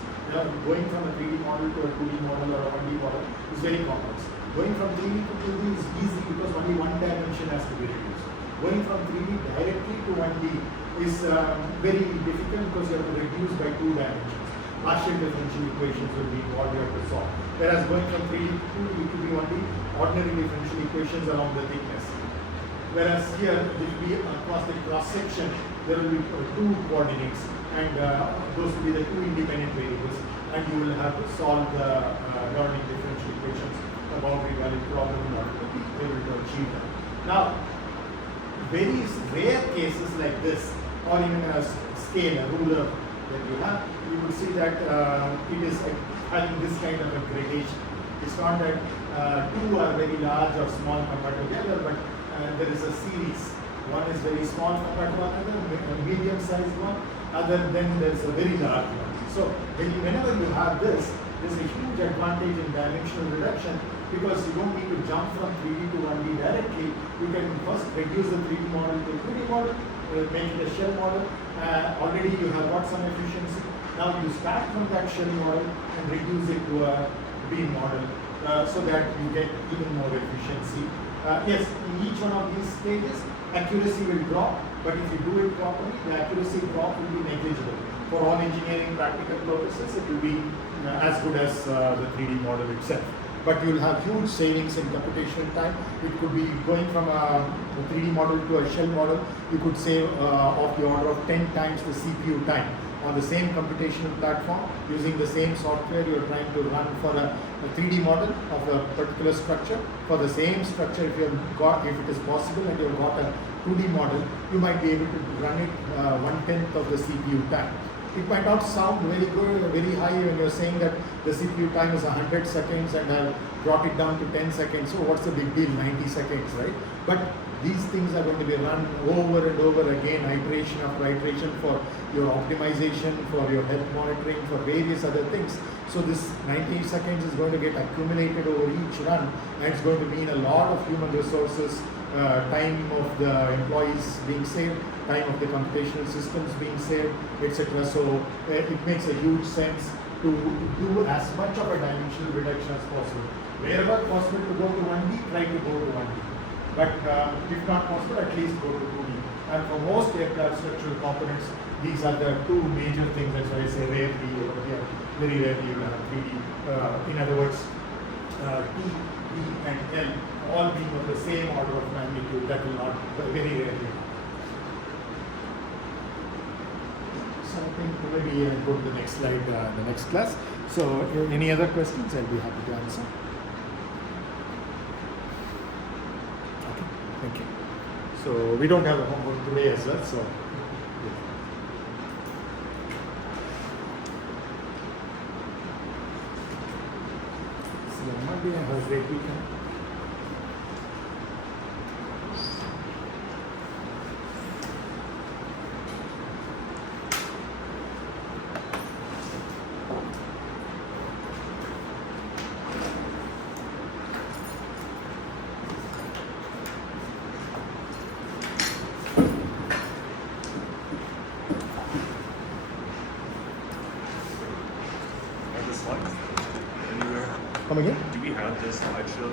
Going from a 3D model to a 2D model or a 1D model is very complex. Going from 3D to 2D is easy because only one dimension has to be reduced. Going from 3D directly to 1D is very difficult because you have to reduce by two dimensions. Partial differential equations will be what you have to solve. Whereas going from 3D to 2D to be only ordinary differential equations along the thickness. Whereas here, there will be across the cross section, there will be two coordinates, and those will be the two independent variables, and you will have to solve the ordinary differential equations, the boundary value problem in order to be able to achieve that. Now, very rare cases like this, or even a scale, a ruler, that you have, you would see that it is having this kind of a gradation. It's not that two are very large or small compared together, but there is a series. One is very small compared to another, a medium sized one, then there's a very large one. So whenever you have this, there's a huge advantage in dimensional reduction because you don't need to jump from 3D to 1D directly. You can first reduce the 3D model to 2D model, make it a shell model. Already you have got some efficiency. Now you start from that shell model and reduce it to a beam model so that you get even more efficiency. Yes, in each one of these stages, accuracy will drop, but if you do it properly, the accuracy drop will be negligible. For all engineering practical purposes, it will be as good as the 3D model itself. But you will have huge savings in computational time. It could be going from a 3D model to a shell model. You could save of the order of 10 times the CPU time on the same computational platform using the same software you are trying to run for a 3D model of a particular structure. For the same structure, if it is possible and you have got a 2D model, you might be able to run it 1/10 of the CPU time. It might not sound very good, very high when you're saying that the CPU time is 100 seconds and I've brought it down to 10 seconds. So what's the big deal? 90 seconds, right? But these things are going to be run over and over again, iteration after iteration for your optimization, for your health monitoring, for various other things. So this 90 seconds is going to get accumulated over each run, and it's going to mean a lot of human resources, time of the employees being saved, time of the computational systems being saved, etc. So it makes a huge sense to do as much of a dimensional reduction as possible. Wherever possible to go to 1D, try to go to 1D. But if not possible, at least go to 2D. And for most aircraft structural components, these are the two major things. That's why I say rarely over here, very rarely you have 3D. In other words, T, D, and L all being of the same order of magnitude. That will not very rarely. So I think maybe go to the next slide, the next class. So any other questions? I'll be happy to answer. Okay, thank you. So we don't have a homework today as well. So. Monday and have a great weekend. Are the slides anywhere? Come again? Do we have the slideshows?